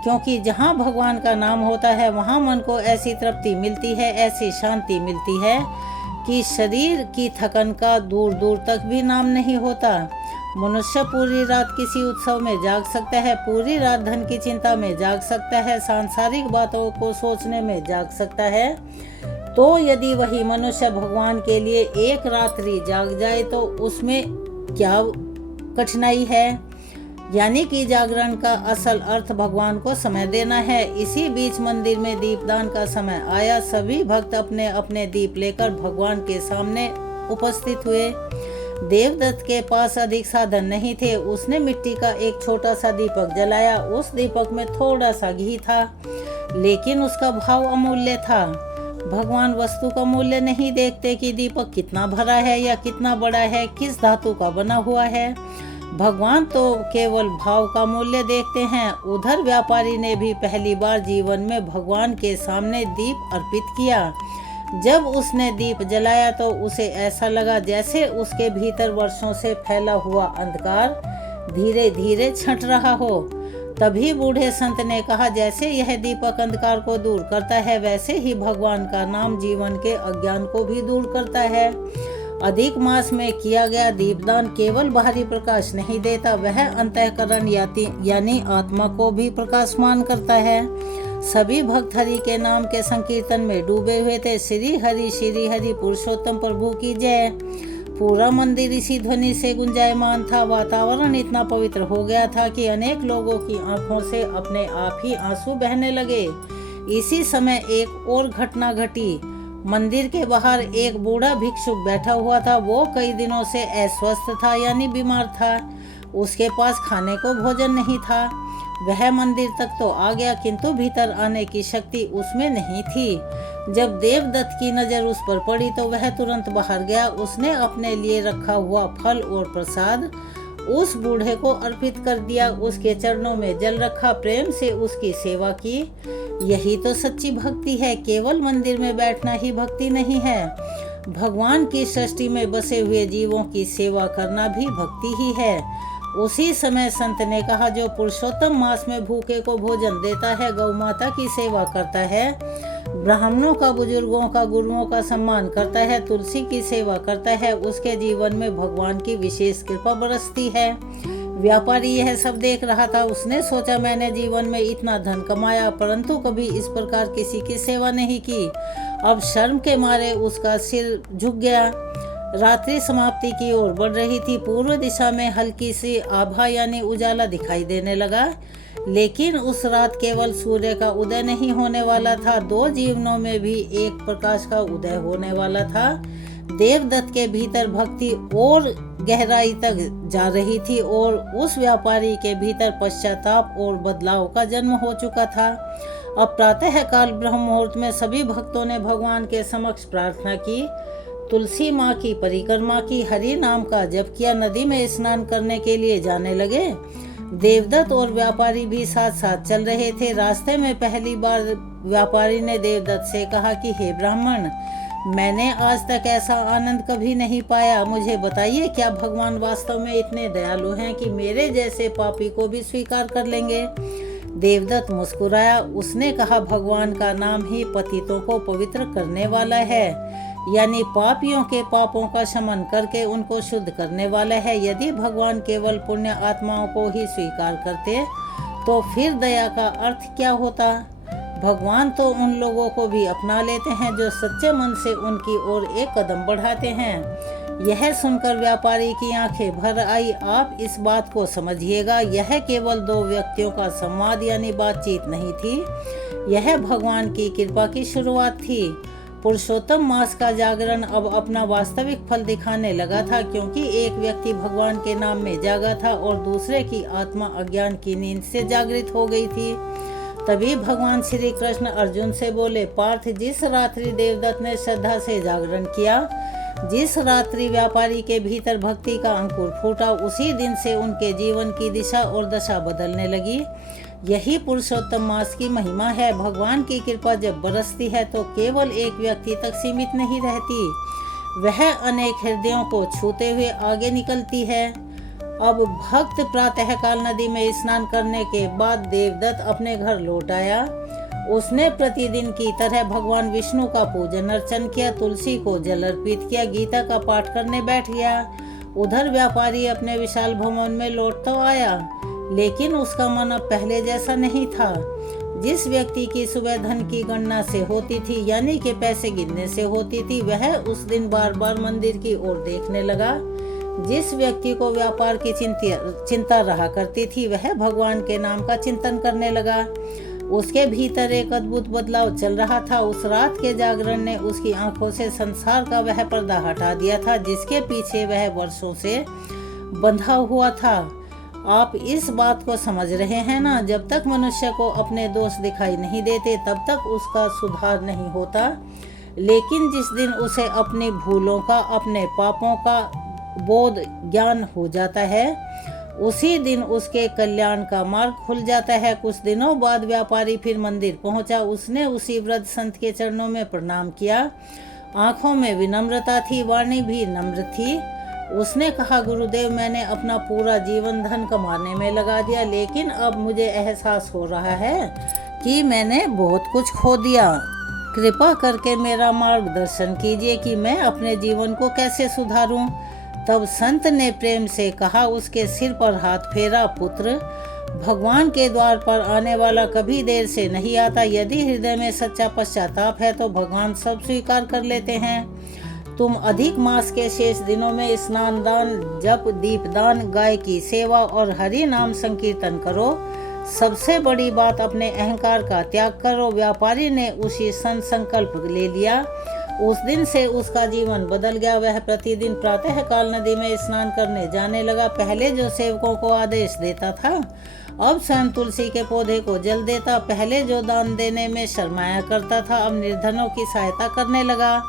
क्योंकि जहाँ भगवान का नाम होता है वहाँ मन को ऐसी तृप्ति मिलती है, ऐसी शांति मिलती है कि शरीर की थकन का दूर दूर तक भी नाम नहीं होता। मनुष्य पूरी रात किसी उत्सव में जाग सकता है, पूरी रात धन की चिंता में जाग सकता है, सांसारिक बातों को सोचने में जाग सकता है। तो यदि वही मनुष्य भगवान के लिए एक रात्रि जाग जाए तो उसमें क्या कठिनाई है? यानी कि जागरण का असल अर्थ भगवान को समय देना है। इसी बीच मंदिर में दीपदान का समय आया। सभी भक्त अपने अपने दीप लेकर भगवान के सामने उपस्थित हुए। देवदत्त के पास अधिक साधन नहीं थे। उसने मिट्टी का एक छोटा सा दीपक जलाया। उस दीपक में थोड़ा सा घी था, लेकिन उसका भाव अमूल्य था। भगवान वस्तु का मूल्य नहीं देखते कि दीपक कितना भरा है या कितना बड़ा है, किस धातु का बना हुआ है। भगवान तो केवल भाव का मूल्य देखते हैं। उधर व्यापारी ने भी पहली बार जीवन में भगवान के सामने दीप अर्पित किया। जब उसने दीप जलाया तो उसे ऐसा लगा जैसे उसके भीतर वर्षों से फैला हुआ अंधकार धीरे धीरे छंट रहा हो। तभी बूढ़े संत ने कहा, जैसे यह दीपक अंधकार को दूर करता है, वैसे ही भगवान का नाम जीवन के अज्ञान को भी दूर करता है। अधिक मास में किया गया दीपदान केवल बाहरी प्रकाश नहीं देता, वह अंतःकरण यानी आत्मा को भी प्रकाशमान करता है। सभी भक्त हरि के नाम के संकीर्तन में डूबे हुए थे। श्री हरि पुरुषोत्तम प्रभु की जय। पूरा मंदिर इसी ध्वनि से गुंजायमान था। वातावरण इतना पवित्र हो गया था कि अनेक लोगों की आंखों से अपने आप ही आंसू बहने लगे। इसी समय एक और घटना घटी। मंदिर के बाहर एक बूढ़ा भिक्षुक बैठा हुआ था। वो कई दिनों से अस्वस्थ था यानी बीमार था। उसके पास खाने को भोजन नहीं था। वह मंदिर तक तो आ गया, किंतु भीतर आने की शक्ति उसमें नहीं थी। जब देवदत्त की नजर उस पर पड़ी तो वह तुरंत बाहर गया। उसने अपने लिए रखा हुआ फल और प्रसाद उस बूढ़े को अर्पित कर दिया। उसके चरणों में जल रखा, प्रेम से उसकी सेवा की। यही तो सच्ची भक्ति है। केवल मंदिर में बैठना ही भक्ति नहीं है, भगवान की सृष्टि में बसे हुए जीवों की सेवा करना भी भक्ति ही है। उसी समय संत ने कहा, जो पुरुषोत्तम मास में भूखे को भोजन देता है, गौ माता की सेवा करता है, ब्राह्मणों का, बुजुर्गों का, गुरुओं का सम्मान करता है, तुलसी की सेवा करता है, उसके जीवन में भगवान की विशेष कृपा बरसती है। व्यापारी यह सब देख रहा था। उसने सोचा, मैंने जीवन में इतना धन कमाया परंतु कभी इस प्रकार किसी की सेवा नहीं की। अब शर्म के मारे उसका सिर झुक गया। रात्रि समाप्ति की ओर बढ़ रही थी। पूर्व दिशा में हल्की सी आभा यानी उजाला दिखाई देने लगा, लेकिन उस रात केवल सूर्य का उदय नहीं होने वाला था, दो जीवनों में भी एक प्रकाश का उदय होने वाला था। देवदत्त के भीतर भक्ति और गहराई तक जा रही थी और उस व्यापारी के भीतर पश्चाताप और बदलाव का जन्म हो चुका था। अब प्रातः काल ब्रह्म मुहूर्त में सभी भक्तों ने भगवान के समक्ष प्रार्थना की, तुलसी माँ की परिक्रमा की, हरि नाम का जप किया, नदी में स्नान करने के लिए जाने लगे। देवदत्त और व्यापारी भी साथ साथ चल रहे थे। रास्ते में पहली बार व्यापारी ने देवदत्त से कहा कि हे ब्राह्मण, मैंने आज तक ऐसा आनंद कभी नहीं पाया। मुझे बताइए, क्या भगवान वास्तव में इतने दयालु हैं कि मेरे जैसे पापी को भी स्वीकार कर लेंगे? देवदत्त मुस्कुराया। उसने कहा, भगवान का नाम ही पतितों को पवित्र करने वाला है, यानी पापियों के पापों का शमन करके उनको शुद्ध करने वाला है। यदि भगवान केवल पुण्य आत्माओं को ही स्वीकार करते तो फिर दया का अर्थ क्या होता? भगवान तो उन लोगों को भी अपना लेते हैं जो सच्चे मन से उनकी ओर एक कदम बढ़ाते हैं। यह सुनकर व्यापारी की आंखें भर आई। आप इस बात को समझिएगा, यह केवल दो व्यक्तियों का संवाद यानी बातचीत नहीं थी, यह भगवान की कृपा की शुरुआत थी। पुरुषोत्तम मास का जागरण अब अपना वास्तविक फल दिखाने लगा था, क्योंकि एक व्यक्ति भगवान के नाम में जागा था और दूसरे की आत्मा अज्ञान की नींद से जागृत हो गई थी। तभी भगवान श्री कृष्ण अर्जुन से बोले, पार्थ, जिस रात्रि देवदत्त ने श्रद्धा से जागरण किया, जिस रात्रि व्यापारी के भीतर भक्ति का अंकुर फूटा, उसी दिन से उनके जीवन की दिशा और दशा बदलने लगी। यही पुरुषोत्तम मास की महिमा है। भगवान की कृपा जब बरसती है तो केवल एक व्यक्ति तक सीमित नहीं रहती, वह अनेक हृदयों को छूते हुए आगे निकलती है। अब भक्त प्रातःकाल नदी में स्नान करने के बाद देवदत्त अपने घर लौट आया। उसने प्रतिदिन की तरह भगवान विष्णु का पूजन अर्चन किया, तुलसी को जल अर्पित किया, गीता का पाठ करने बैठ गया। उधर व्यापारी अपने विशाल भवन में लौट तो आया, लेकिन उसका मन अब पहले जैसा नहीं था। जिस व्यक्ति की सुबह धन की गणना से होती थी, यानी कि पैसे गिनने से होती थी, वह उस दिन बार बार मंदिर की ओर देखने लगा। जिस व्यक्ति को व्यापार की चिंता रहा करती थी, वह भगवान के नाम का चिंतन करने लगा। उसके भीतर एक अद्भुत बदलाव चल रहा था। उस रात के जागरण ने उसकी आंखों से संसार का वह पर्दा हटा दिया था, जिसके पीछे वह वर्षों से बंधा हुआ था। आप इस बात को समझ रहे हैं ना? जब तक मनुष्य को अपने दोष दिखाई नहीं देते, तब तक उसका सुधार नहीं होता। लेकिन जिस दिन उसे अपनी भूलों का, अपने पापों का बोध ज्ञान हो जाता है, उसी दिन उसके कल्याण का मार्ग खुल जाता है। कुछ दिनों बाद व्यापारी फिर मंदिर पहुंचा। उसने उसी वृद्ध संत के चरणों में प्रणाम किया। आंखों में विनम्रता थी, वाणी भी नम्र थी। उसने कहा, गुरुदेव, मैंने अपना पूरा जीवन धन कमाने में लगा दिया, लेकिन अब मुझे एहसास हो रहा है कि मैंने बहुत कुछ खो दिया। कृपा करके मेरा मार्गदर्शन कीजिए कि मैं अपने जीवन को कैसे सुधारूं। तब संत ने प्रेम से कहा, उसके सिर पर हाथ फेरा, पुत्र, भगवान के द्वार पर आने वाला कभी देर से नहीं आता। यदि हृदय में सच्चा पश्चाताप है तो भगवान सब स्वीकार कर लेते हैं। तुम अधिक मास के शेष दिनों में स्नान दान, जप, दीपदान, गाय की सेवा और हरि नाम संकीर्तन करो। सबसे बड़ी बात, अपने अहंकार का त्याग करो। व्यापारी ने उसी संकल्प ले लिया। उस दिन से उसका जीवन बदल गया। वह प्रतिदिन प्रातःकाल नदी में स्नान करने जाने लगा। पहले जो सेवकों को आदेश देता था, अब स्वयं तुलसी के पौधे को जल देता। पहले जो दान देने में शर्माया करता था, अब निर्धनों की सहायता करने लगा।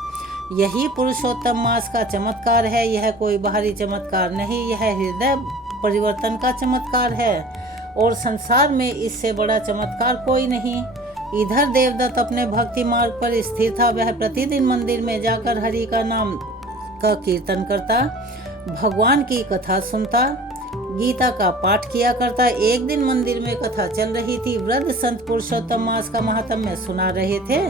यही पुरुषोत्तम मास का चमत्कार है। यह कोई बाहरी चमत्कार नहीं, यह हृदय परिवर्तन का चमत्कार है, और संसार में इससे बड़ा चमत्कार कोई नहीं। इधर देवदत्त अपने भक्ति मार्ग पर स्थिर था। वह प्रतिदिन मंदिर में जाकर हरि का नाम का कीर्तन करता, भगवान की कथा सुनता, गीता का पाठ किया करता। एक दिन मंदिर में कथा चल रही थी। वृद्ध संत पुरुषोत्तम मास का महात्म्य सुना रहे थे।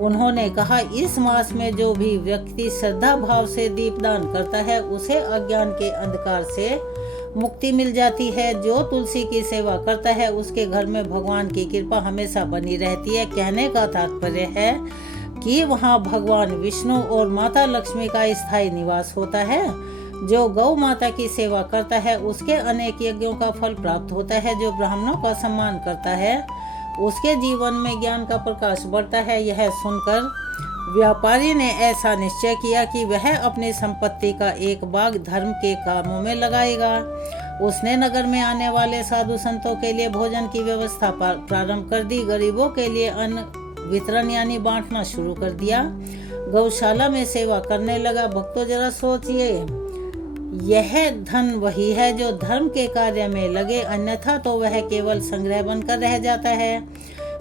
उन्होंने कहा, इस मास में जो भी व्यक्ति श्रद्धा भाव से दीपदान करता है, उसे अज्ञान के अंधकार से मुक्ति मिल जाती है। जो तुलसी की सेवा करता है, उसके घर में भगवान की कृपा हमेशा बनी रहती है। कहने का तात्पर्य है, कि वहाँ भगवान विष्णु और माता लक्ष्मी का स्थायी निवास होता है। जो गौ माता की सेवा करता है उसके अनेक यज्ञों का फल प्राप्त होता है। जो ब्राह्मणों का सम्मान करता है उसके जीवन में ज्ञान का प्रकाश बढ़ता है। यह सुनकर व्यापारी ने ऐसा निश्चय किया कि वह अपनी संपत्ति का एक भाग धर्म के कामों में लगाएगा। उसने नगर में आने वाले साधु संतों के लिए भोजन की व्यवस्था प्रारंभ कर दी। गरीबों के लिए अन्न वितरण यानी बांटना शुरू कर दिया। गौशाला में सेवा करने लगा। भक्तों, जरा सोचिए, यह धन वही है जो धर्म के कार्य में लगे, अन्यथा तो वह केवल संग्रह बनकर रह जाता है।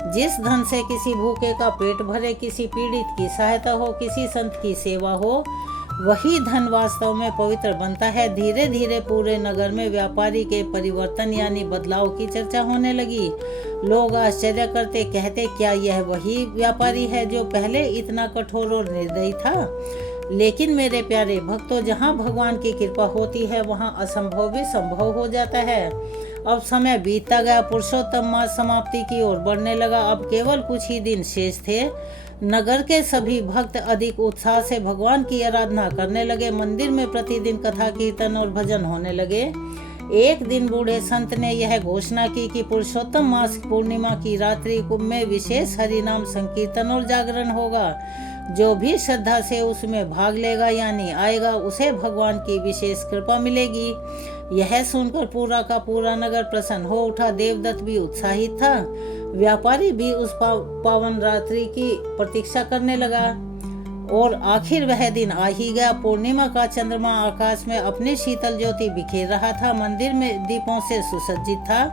जिस धन से किसी भूखे का पेट भरे, किसी पीड़ित की सहायता हो, किसी संत की सेवा हो, वही धन वास्तव में पवित्र बनता है। धीरे धीरे पूरे नगर में व्यापारी के परिवर्तन यानी बदलाव की चर्चा होने लगी। लोग आश्चर्य करते, कहते, क्या यह वही व्यापारी है जो पहले इतना कठोर और निर्दयी था? लेकिन मेरे प्यारे भक्तों, जहाँ भगवान की कृपा होती है वहाँ असंभव भी संभव हो जाता है। अब समय बीतता गया। पुरुषोत्तम मास समाप्ति की ओर बढ़ने लगा। अब केवल कुछ ही दिन शेष थे। नगर के सभी भक्त अधिक उत्साह से भगवान की आराधना करने लगे। मंदिर में प्रतिदिन कथा कीर्तन और भजन होने लगे। एक दिन बूढ़े संत ने यह घोषणा की कि पुरुषोत्तम मास पूर्णिमा की रात्रि में विशेष हरिनाम संकीर्तन और जागरण होगा। जो भी श्रद्धा से उसमें भाग लेगा यानी आएगा, उसे भगवान की विशेष कृपा मिलेगी। यह सुनकर पूरा का पूरा नगर प्रसन्न हो उठा। देवदत्त भी उत्साहित था। व्यापारी भी उस पावन रात्रि की प्रतीक्षा करने लगा और आखिर वह दिन आ ही गया। पूर्णिमा का चंद्रमा आकाश में अपनी शीतल ज्योति बिखेर रहा था। मंदिर में दीपों से सुसज्जित था,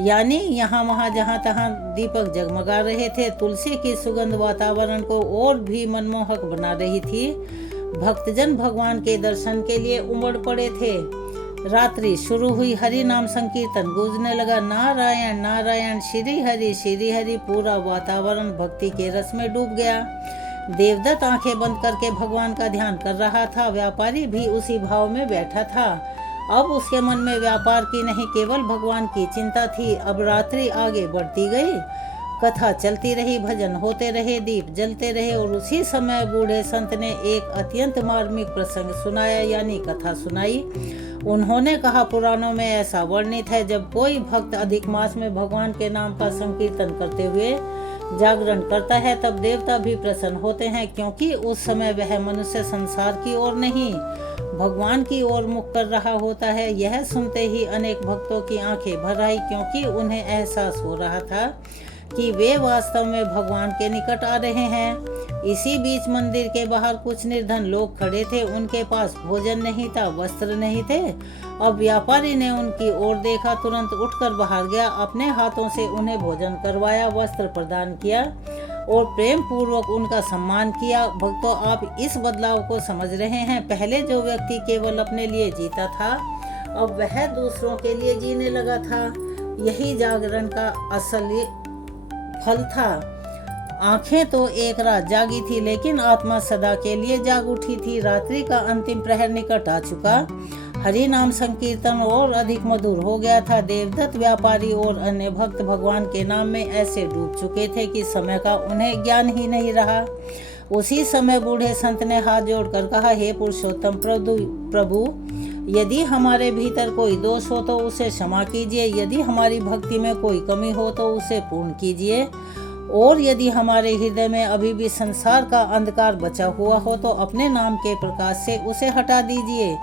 यानी यहाँ वहाँ जहाँ तहाँ दीपक जगमगा रहे थे। तुलसी की सुगंध वातावरण को और भी मनमोहक बना रही थी। भक्तजन भगवान के दर्शन के लिए उमड़ पड़े थे। रात्रि शुरू हुई। हरि नाम संकीर्तन गूंजने लगा। नारायण नारायण, श्री हरि। पूरा वातावरण भक्ति के रस में डूब गया। देवदत्त आंखें बंद करके भगवान का ध्यान कर रहा था। व्यापारी भी उसी भाव में बैठा था। अब उसके मन में व्यापार की नहीं, केवल भगवान की चिंता थी। अब रात्रि आगे बढ़ती गई। कथा चलती रही, भजन होते रहे, दीप जलते रहे और उसी समय बूढ़े संत ने एक अत्यंत मार्मिक प्रसंग सुनाया यानी कथा सुनाई। उन्होंने कहा, पुराणों में ऐसा वर्णित है, जब कोई भक्त अधिक मास में भगवान के नाम का संकीर्तन करते हुए जागरण करता है तब देवता भी प्रसन्न होते हैं, क्योंकि उस समय वह मनुष्य संसार की ओर नहीं भगवान की ओर मुख कर रहा होता है। यह सुनते ही अनेक भक्तों की आंखें भर आई, क्योंकि उन्हें एहसास हो रहा था कि वे वास्तव में भगवान के निकट आ रहे हैं। इसी बीच मंदिर के बाहर कुछ निर्धन लोग खड़े थे। उनके पास भोजन नहीं था, वस्त्र नहीं थे। अब व्यापारी ने उनकी ओर देखा, तुरंत उठकर बाहर गया, अपने हाथों से उन्हें भोजन करवाया, वस्त्र प्रदान किया और प्रेम पूर्वक उनका सम्मान किया। भक्तों, आप इस बदलाव को समझ रहे हैं? पहले जो व्यक्ति केवल अपने लिए जीता था, अब वह दूसरों के लिए जीने लगा था। यही जागरण का असल फल था। आंखें तो एक रात जागी थी, लेकिन आत्मा सदा के लिए जाग उठी थी। रात्रि का अंतिम प्रहर निकट आ चुका। हरि नाम संकीर्तन और अधिक मधुर हो गया था। देवदत्त, व्यापारी और अन्य भक्त भगवान के नाम में ऐसे डूब चुके थे कि समय का उन्हें ज्ञान ही नहीं रहा। उसी समय बूढ़े संत ने हाथ जोड़कर कहा, हे पुरुषोत्तम प्रभु, यदि हमारे भीतर कोई दोष हो तो उसे क्षमा कीजिए, यदि हमारी भक्ति में कोई कमी हो तो उसे पूर्ण कीजिए, और यदि हमारे हृदय में अभी भी संसार का अंधकार बचा हुआ हो तो अपने नाम के प्रकाश से उसे हटा दीजिए।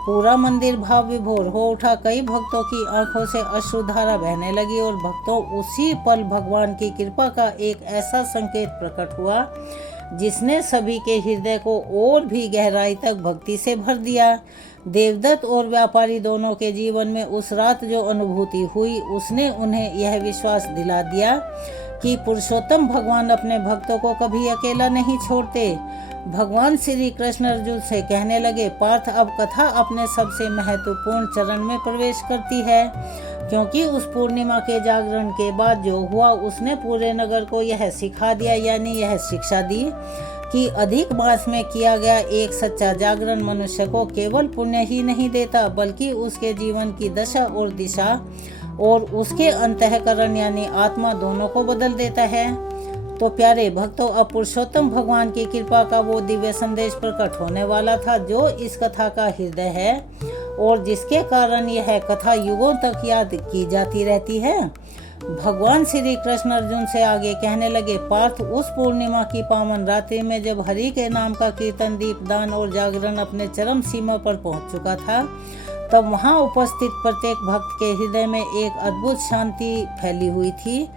पूरा मंदिर भाव विभोर हो उठा। कई भक्तों की आंखों से अश्रुधारा बहने लगी और भक्तों, उसी पल भगवान की कृपा का एक ऐसा संकेत प्रकट हुआ जिसने सभी के हृदय को और भी गहराई तक भक्ति से भर दिया। देवदत्त और व्यापारी दोनों के जीवन में उस रात जो अनुभूति हुई, उसने उन्हें यह विश्वास दिला दिया कि पुरुषोत्तम भगवान अपने भक्तों को कभी अकेला नहीं छोड़ते। भगवान श्री कृष्ण अर्जुन से कहने लगे, पार्थ, अब कथा अपने सबसे महत्वपूर्ण चरण में प्रवेश करती है, क्योंकि उस पूर्णिमा के जागरण के बाद जो हुआ उसने पूरे नगर को यह सिखा दिया, यानी यह शिक्षा दी कि अधिक मास में किया गया एक सच्चा जागरण मनुष्य को केवल पुण्य ही नहीं देता, बल्कि उसके जीवन की दशा और दिशा और उसके अंतःकरण यानी आत्मा दोनों को बदल देता है। तो प्यारे भक्तों, अब पुरुषोत्तम भगवान की कृपा का वो दिव्य संदेश प्रकट होने वाला था जो इस कथा का हृदय है और जिसके कारण यह कथा युगों तक याद की जाती रहती है। भगवान श्री कृष्ण अर्जुन से आगे कहने लगे, पार्थ, उस पूर्णिमा की पावन रात्रि में जब हरि के नाम का कीर्तन, दीपदान और जागरण अपने चरम सीमा पर पहुंच चुका था, तब वहां उपस्थित प्रत्येक भक्त के हृदय में एक अद्भुत शांति फैली हुई थी।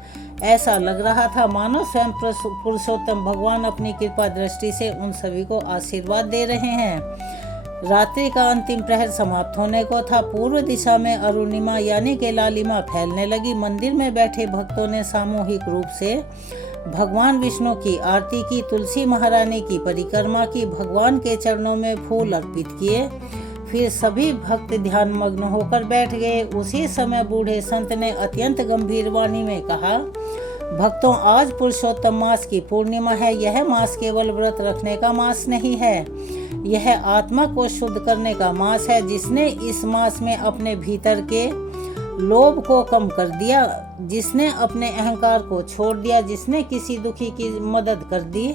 ऐसा लग रहा था मानो स्वयं पुरुषोत्तम भगवान अपनी कृपा दृष्टि से उन सभी को आशीर्वाद दे रहे हैं। रात्रि का अंतिम प्रहर समाप्त होने को था। पूर्व दिशा में अरुणिमा यानी कि लालिमा फैलने लगी। मंदिर में बैठे भक्तों ने सामूहिक रूप से भगवान विष्णु की आरती की, तुलसी महारानी की परिक्रमा की, भगवान के चरणों में फूल अर्पित किए। फिर सभी भक्त ध्यान मग्न होकर बैठ गए। उसी समय बूढ़े संत ने अत्यंत गंभीर वाणी में कहा, भक्तों, आज पुरुषोत्तम मास की पूर्णिमा है। यह मास केवल व्रत रखने का मास नहीं है, यह आत्मा को शुद्ध करने का मास है। जिसने इस मास में अपने भीतर के लोभ को कम कर दिया, जिसने अपने अहंकार को छोड़ दिया, जिसने किसी दुखी की मदद कर दी,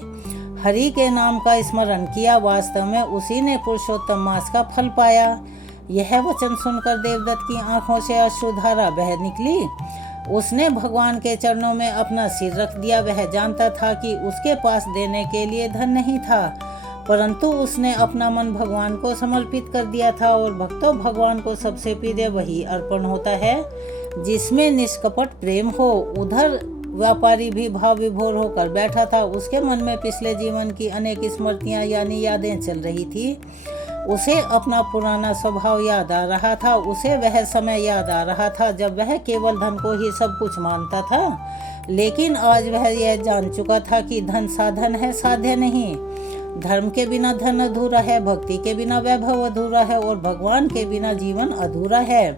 हरि के नाम का स्मरण किया, वास्तव में उसी ने पुरुषोत्तम मास का फल पाया। यह वचन सुनकर देवदत्त की आंखों से अश्रुधारा बह निकली। उसने भगवान के चरणों में अपना सिर रख दिया। वह जानता था कि उसके पास देने के लिए धन नहीं था, परंतु उसने अपना मन भगवान को समर्पित कर दिया था। और भक्तों, भगवान को सबसे प्रिय वही अर्पण होता है जिसमें निष्कपट प्रेम हो। उधर व्यापारी भी भाव विभोर होकर बैठा था। उसके मन में पिछले जीवन की अनेक स्मृतियां यानी यादें चल रही थी। उसे अपना पुराना स्वभाव याद आ रहा था। उसे वह समय याद आ रहा था जब वह केवल धन को ही सब कुछ मानता था। लेकिन आज वह यह जान चुका था कि धन साधन है, साध्य नहीं। धर्म के बिना धन अधूरा है, भक्ति के बिना वैभव अधूरा है और भगवान के बिना जीवन अधूरा है।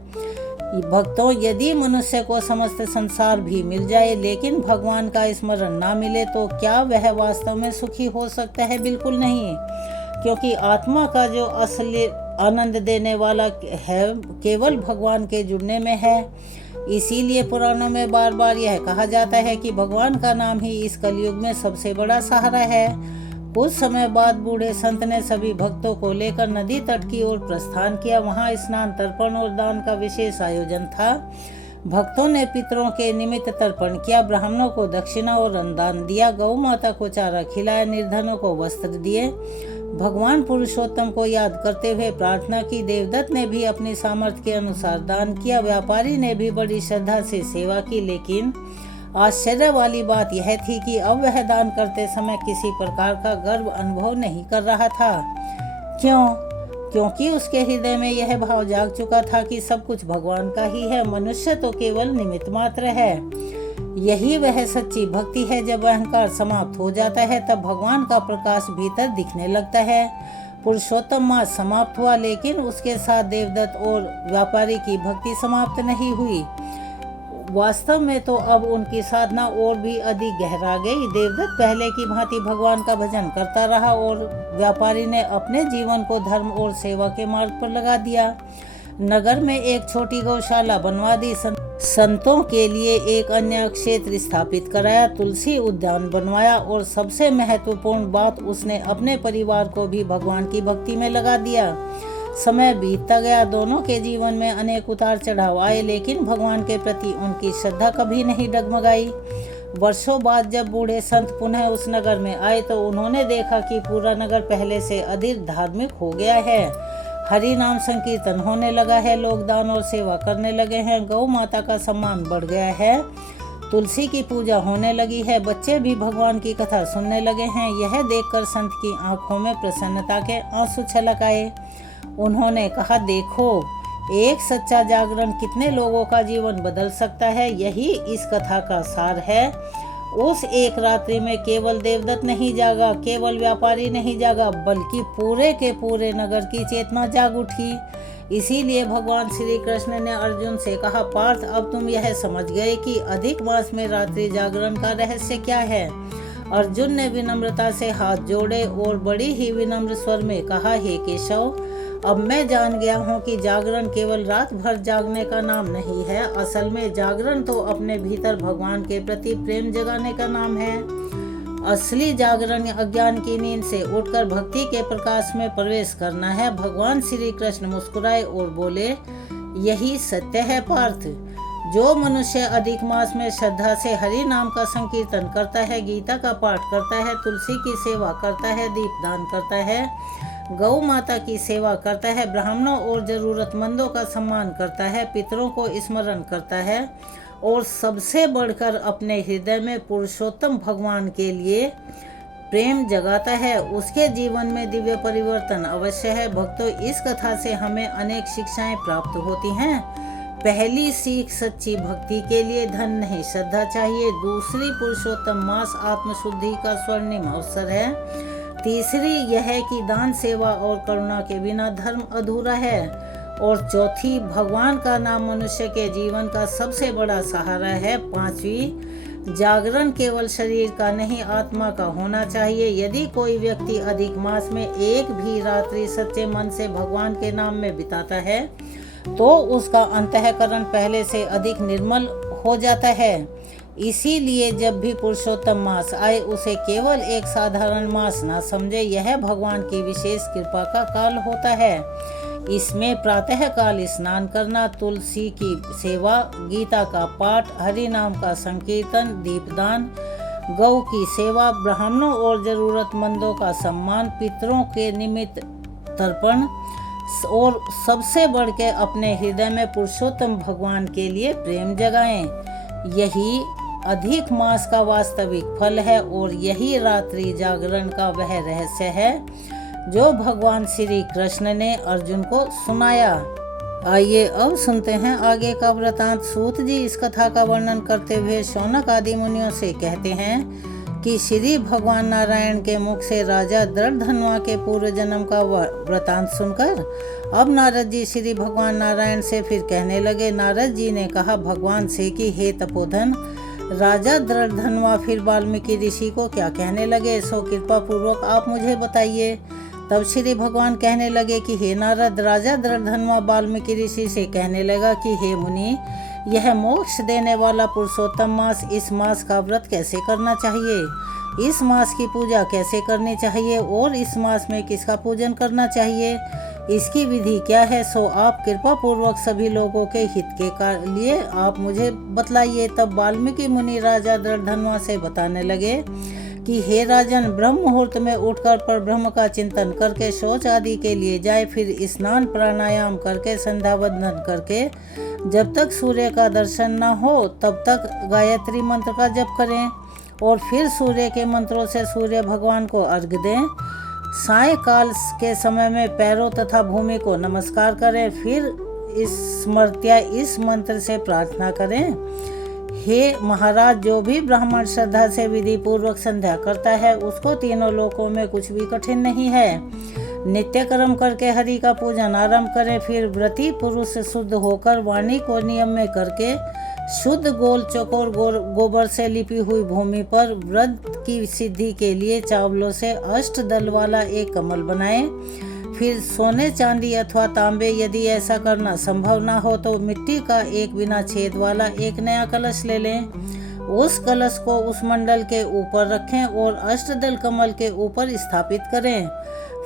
भक्तों, यदि मनुष्य को समस्त संसार भी मिल जाए लेकिन भगवान का स्मरण ना मिले तो क्या वह वास्तव में सुखी हो सकता है? बिल्कुल नहीं, क्योंकि आत्मा का जो असली आनंद देने वाला है केवल भगवान के जुड़ने में है। इसीलिए पुराणों में बार बार यह कहा जाता है कि भगवान का नाम ही इस कलयुग में सबसे बड़ा सहारा है। कुछ समय बाद बूढ़े संत ने सभी भक्तों को लेकर नदी तट की ओर प्रस्थान किया। वहां स्नान, तर्पण और दान का विशेष आयोजन था। भक्तों ने पितरों के निमित्त तर्पण किया, ब्राह्मणों को दक्षिणा और अन्नदान दिया, गौ माता को चारा खिलाया, निर्धनों को वस्त्र दिए। भगवान पुरुषोत्तम को याद करते हुए प्रार्थना की। देवदत्त ने भी अपनी सामर्थ्य के अनुसार दान किया। व्यापारी ने भी बड़ी श्रद्धा से सेवा की। लेकिन आश्चर्य वाली बात यह थी कि अब वह दान करते समय किसी प्रकार का गर्व अनुभव नहीं कर रहा था। क्यों? क्योंकि उसके हृदय में यह भाव जाग चुका था कि सब कुछ भगवान का ही है, मनुष्य तो केवल निमित्त मात्र है। यही वह सच्ची भक्ति है। जब अहंकार समाप्त हो जाता है तब भगवान का प्रकाश भीतर दिखने लगता है। पुरुषोत्तम मास समाप्त हुआ, लेकिन उसके साथ देवदत्त और व्यापारी की भक्ति समाप्त नहीं हुई। वास्तव में तो अब उनकी साधना और भी अधिक गहरा गई। देवदत्त पहले की भांति भगवान का भजन करता रहा और व्यापारी ने अपने जीवन को धर्म और सेवा के मार्ग पर लगा दिया। नगर में एक छोटी गौशाला बनवा दी, संतों के लिए एक अन्य क्षेत्र स्थापित कराया, तुलसी उद्यान बनवाया और सबसे महत्वपूर्ण बात, उसने अपने परिवार को भी भगवान की भक्ति में लगा दिया। समय बीतता गया, दोनों के जीवन में अनेक उतार चढ़ाव आए, लेकिन भगवान के प्रति उनकी श्रद्धा कभी नहीं डगमगाई। वर्षों बाद जब बूढ़े संत पुनः उस नगर में आए तो उन्होंने देखा कि पूरा नगर पहले से अधिक धार्मिक हो गया है। हरि नाम संकीर्तन होने लगा है, लोग दान और सेवा करने लगे हैं, गौ माता का सम्मान बढ़ गया है, तुलसी की पूजा होने लगी है, बच्चे भी भगवान की कथा सुनने लगे हैं। यह देखकर संत की आंखों में प्रसन्नता के आंसू छलक आए। उन्होंने कहा, देखो, एक सच्चा जागरण कितने लोगों का जीवन बदल सकता है। यही इस कथा का सार है। उस एक रात्रि में केवल देवदत्त नहीं जागा, केवल व्यापारी नहीं जागा, बल्कि पूरे के पूरे नगर की चेतना जाग उठी। इसीलिए भगवान श्री कृष्ण ने अर्जुन से कहा, पार्थ, अब तुम यह समझ गए कि अधिक मास में रात्रि जागरण का रहस्य क्या है। अर्जुन ने विनम्रता से हाथ जोड़े और बड़ी ही विनम्र स्वर में कहा, हे केशव, अब मैं जान गया हूँ कि जागरण केवल रात भर जागने का नाम नहीं है। असल में जागरण तो अपने भीतर भगवान के प्रति प्रेम जगाने का नाम है। असली जागरण अज्ञान की नींद से उठकर भक्ति के प्रकाश में प्रवेश करना है। भगवान श्री कृष्ण मुस्कुराए और बोले, यही सत्य है पार्थ। जो मनुष्य अधिक मास में श्रद्धा से हरि नाम का संकीर्तन करता है, गीता का पाठ करता है, तुलसी की सेवा करता है, दीपदान करता है, गौ माता की सेवा करता है, ब्राह्मणों और जरूरतमंदों का सम्मान करता है, पितरों को स्मरण करता है और सबसे बढ़कर अपने हृदय में पुरुषोत्तम भगवान के लिए प्रेम जगाता है, उसके जीवन में दिव्य परिवर्तन अवश्य है। भक्तों, इस कथा से हमें अनेक शिक्षाएं प्राप्त होती हैं। पहली सीख, सच्ची भक्ति के लिए धन नहीं श्रद्धा चाहिए। दूसरी, पुरुषोत्तम मास आत्मशुद्धि का स्वर्णिम अवसर है। तीसरी यह है कि दान, सेवा और करुणा के बिना धर्म अधूरा है। और चौथी, भगवान का नाम मनुष्य के जीवन का सबसे बड़ा सहारा है। पांचवी, जागरण केवल शरीर का नहीं आत्मा का होना चाहिए। यदि कोई व्यक्ति अधिक मास में एक भी रात्रि सच्चे मन से भगवान के नाम में बिताता है तो उसका अंतःकरण पहले से अधिक निर्मल हो जाता है। इसीलिए जब भी पुरुषोत्तम मास आए उसे केवल एक साधारण मास ना समझे। यह भगवान की विशेष कृपा का काल होता है। इसमें प्रातः काल स्नान करना, तुलसी की सेवा, गीता का पाठ, हरि नाम का संकीर्तन, दीपदान, गौ की सेवा, ब्राह्मणों और जरूरतमंदों का सम्मान, पितरों के निमित्त तर्पण और सबसे बढ़ के अपने हृदय में पुरुषोत्तम भगवान के लिए प्रेम जगाएं। यही अधिक मास का वास्तविक फल है और यही रात्रि जागरण का वह रहस्य है जो भगवान श्री कृष्ण ने अर्जुन को सुनाया। आइए अब सुनते हैं आगे का वृतांत। सूत जी इस कथा का वर्णन करते हुए शौनक आदि मुनियों से कहते हैं कि श्री भगवान नारायण के मुख से राजा दृढ़धनुआ के पूर्व जन्म का वृतांत सुनकर अब नारद जी श्री भगवान नारायण से फिर कहने लगे। नारद जी ने कहा भगवान से कि हे तपोधन, राजा दृढ़धनुआ फिर वाल्मीकि ऋषि को क्या कहने लगे, सो कृपा पूर्वक आप मुझे बताइए। तब श्री भगवान कहने लगे कि हे नारद, राजा दृढ़धनुआ वाल्मीकि ऋषि से कहने लगा कि हे मुनि, यह मोक्ष देने वाला पुरुषोत्तम मास, इस मास का व्रत कैसे करना चाहिए, इस मास की पूजा कैसे करनी चाहिए और इस मास में किसका पूजन करना चाहिए, इसकी विधि क्या है, सो आप कृपा पूर्वक सभी लोगों के हित के लिए आप मुझे बतलाइए। तब वाल्मीकि मुनि राजा दृढ़धनुआ से बताने लगे कि हे राजन, ब्रह्म मुहूर्त में उठकर पर ब्रह्म का चिंतन करके शौच आदि के लिए जाए, फिर स्नान प्राणायाम करके संध्या वंदन करके जब तक सूर्य का दर्शन न हो तब तक गायत्री मंत्र का जप करें और फिर सूर्य के मंत्रों से सूर्य भगवान को अर्घ्य दें। सायंकाल के समय में पैरों तथा भूमि को नमस्कार करें। फिर इस स्मृत्या इस मंत्र से प्रार्थना करें, हे महाराज, जो भी ब्राह्मण श्रद्धा से विधि पूर्वक संध्या करता है उसको तीनों लोकों में कुछ भी कठिन नहीं है। नित्य कर्म करके हरि का पूजन आरंभ करें। फिर व्रती पुरुष शुद्ध होकर वाणी को नियम में करके शुद्ध गोल चकोर गोबर से लिपी हुई भूमि पर व्रत की सिद्धि के लिए चावलों से अष्ट दल वाला एक कमल बनाएं। फिर सोने चांदी अथवा तांबे, यदि ऐसा करना संभव ना हो तो मिट्टी का एक बिना छेद वाला एक नया कलश ले लें। उस कलश को उस मंडल के ऊपर रखें और अष्टदल कमल के ऊपर स्थापित करें।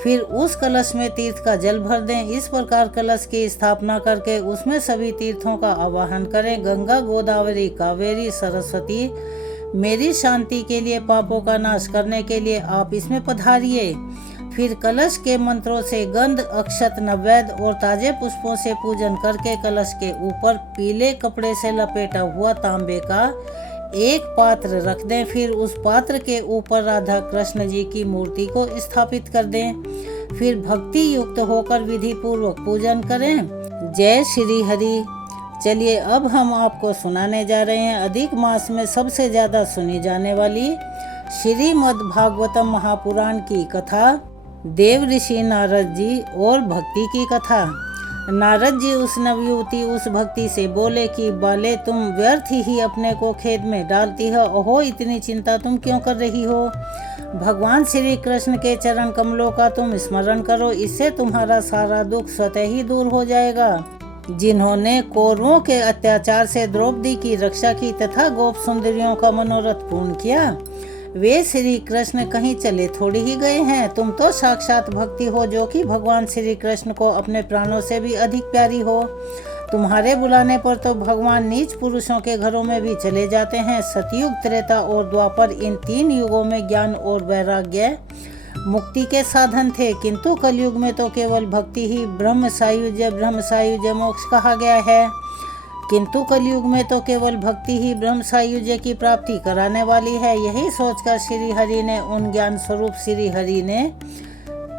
फिर उस कलश में तीर्थ का जल भर दें। इस प्रकार कलश की स्थापना करके उसमें सभी तीर्थों का आवाहन करें। गंगा, गोदावरी, कावेरी, सरस्वती, मेरी शांति के लिए, पापों का नाश करने के लिए आप इसमें पधारिए। फिर कलश के मंत्रों से गंध, अक्षत, नैवेद्य और ताजे पुष्पों से पूजन करके कलश के ऊपर पीले कपड़े से लपेटा हुआ तांबे का एक पात्र रख दें। फिर उस पात्र के ऊपर राधा कृष्ण जी की मूर्ति को स्थापित कर दें। फिर भक्ति युक्त होकर विधि पूर्वक पूजन करें। जय श्री हरि। चलिए अब हम आपको सुनाने जा रहे हैं अधिक मास में सबसे ज्यादा सुनी जाने वाली श्रीमद् भागवतम महापुराण की कथा, देव ऋषि नारद जी और भक्ति की कथा। नारद जी उस नवयुवती उस भक्ति से बोले कि बाले, तुम व्यर्थ ही अपने को खेद में डालती हो। ओहो, इतनी चिंता तुम क्यों कर रही हो? भगवान श्री कृष्ण के चरण कमलों का तुम स्मरण करो, इससे तुम्हारा सारा दुख स्वतः ही दूर हो जाएगा। जिन्होंने कौरवों के अत्याचार से द्रौपदी की रक्षा की तथा गोप सुंदरियों का मनोरथ पूर्ण किया, वे श्री कृष्ण कहीं चले थोड़ी ही गए हैं। तुम तो साक्षात भक्ति हो, जो कि भगवान श्री कृष्ण को अपने प्राणों से भी अधिक प्यारी हो। तुम्हारे बुलाने पर तो भगवान नीच पुरुषों के घरों में भी चले जाते हैं। सतयुग, त्रेता और द्वापर, इन 3 युगों में ज्ञान और वैराग्य मुक्ति के साधन थे, किंतु कलयुग में तो केवल भक्ति ही ब्रह्म सायुज्य मोक्ष कहा गया है। किंतु कलयुग में तो केवल भक्ति ही ब्रह्म सायुज्य की प्राप्ति कराने वाली है। यही सोचकर श्री हरि ने, उन ज्ञान स्वरूप श्री हरि ने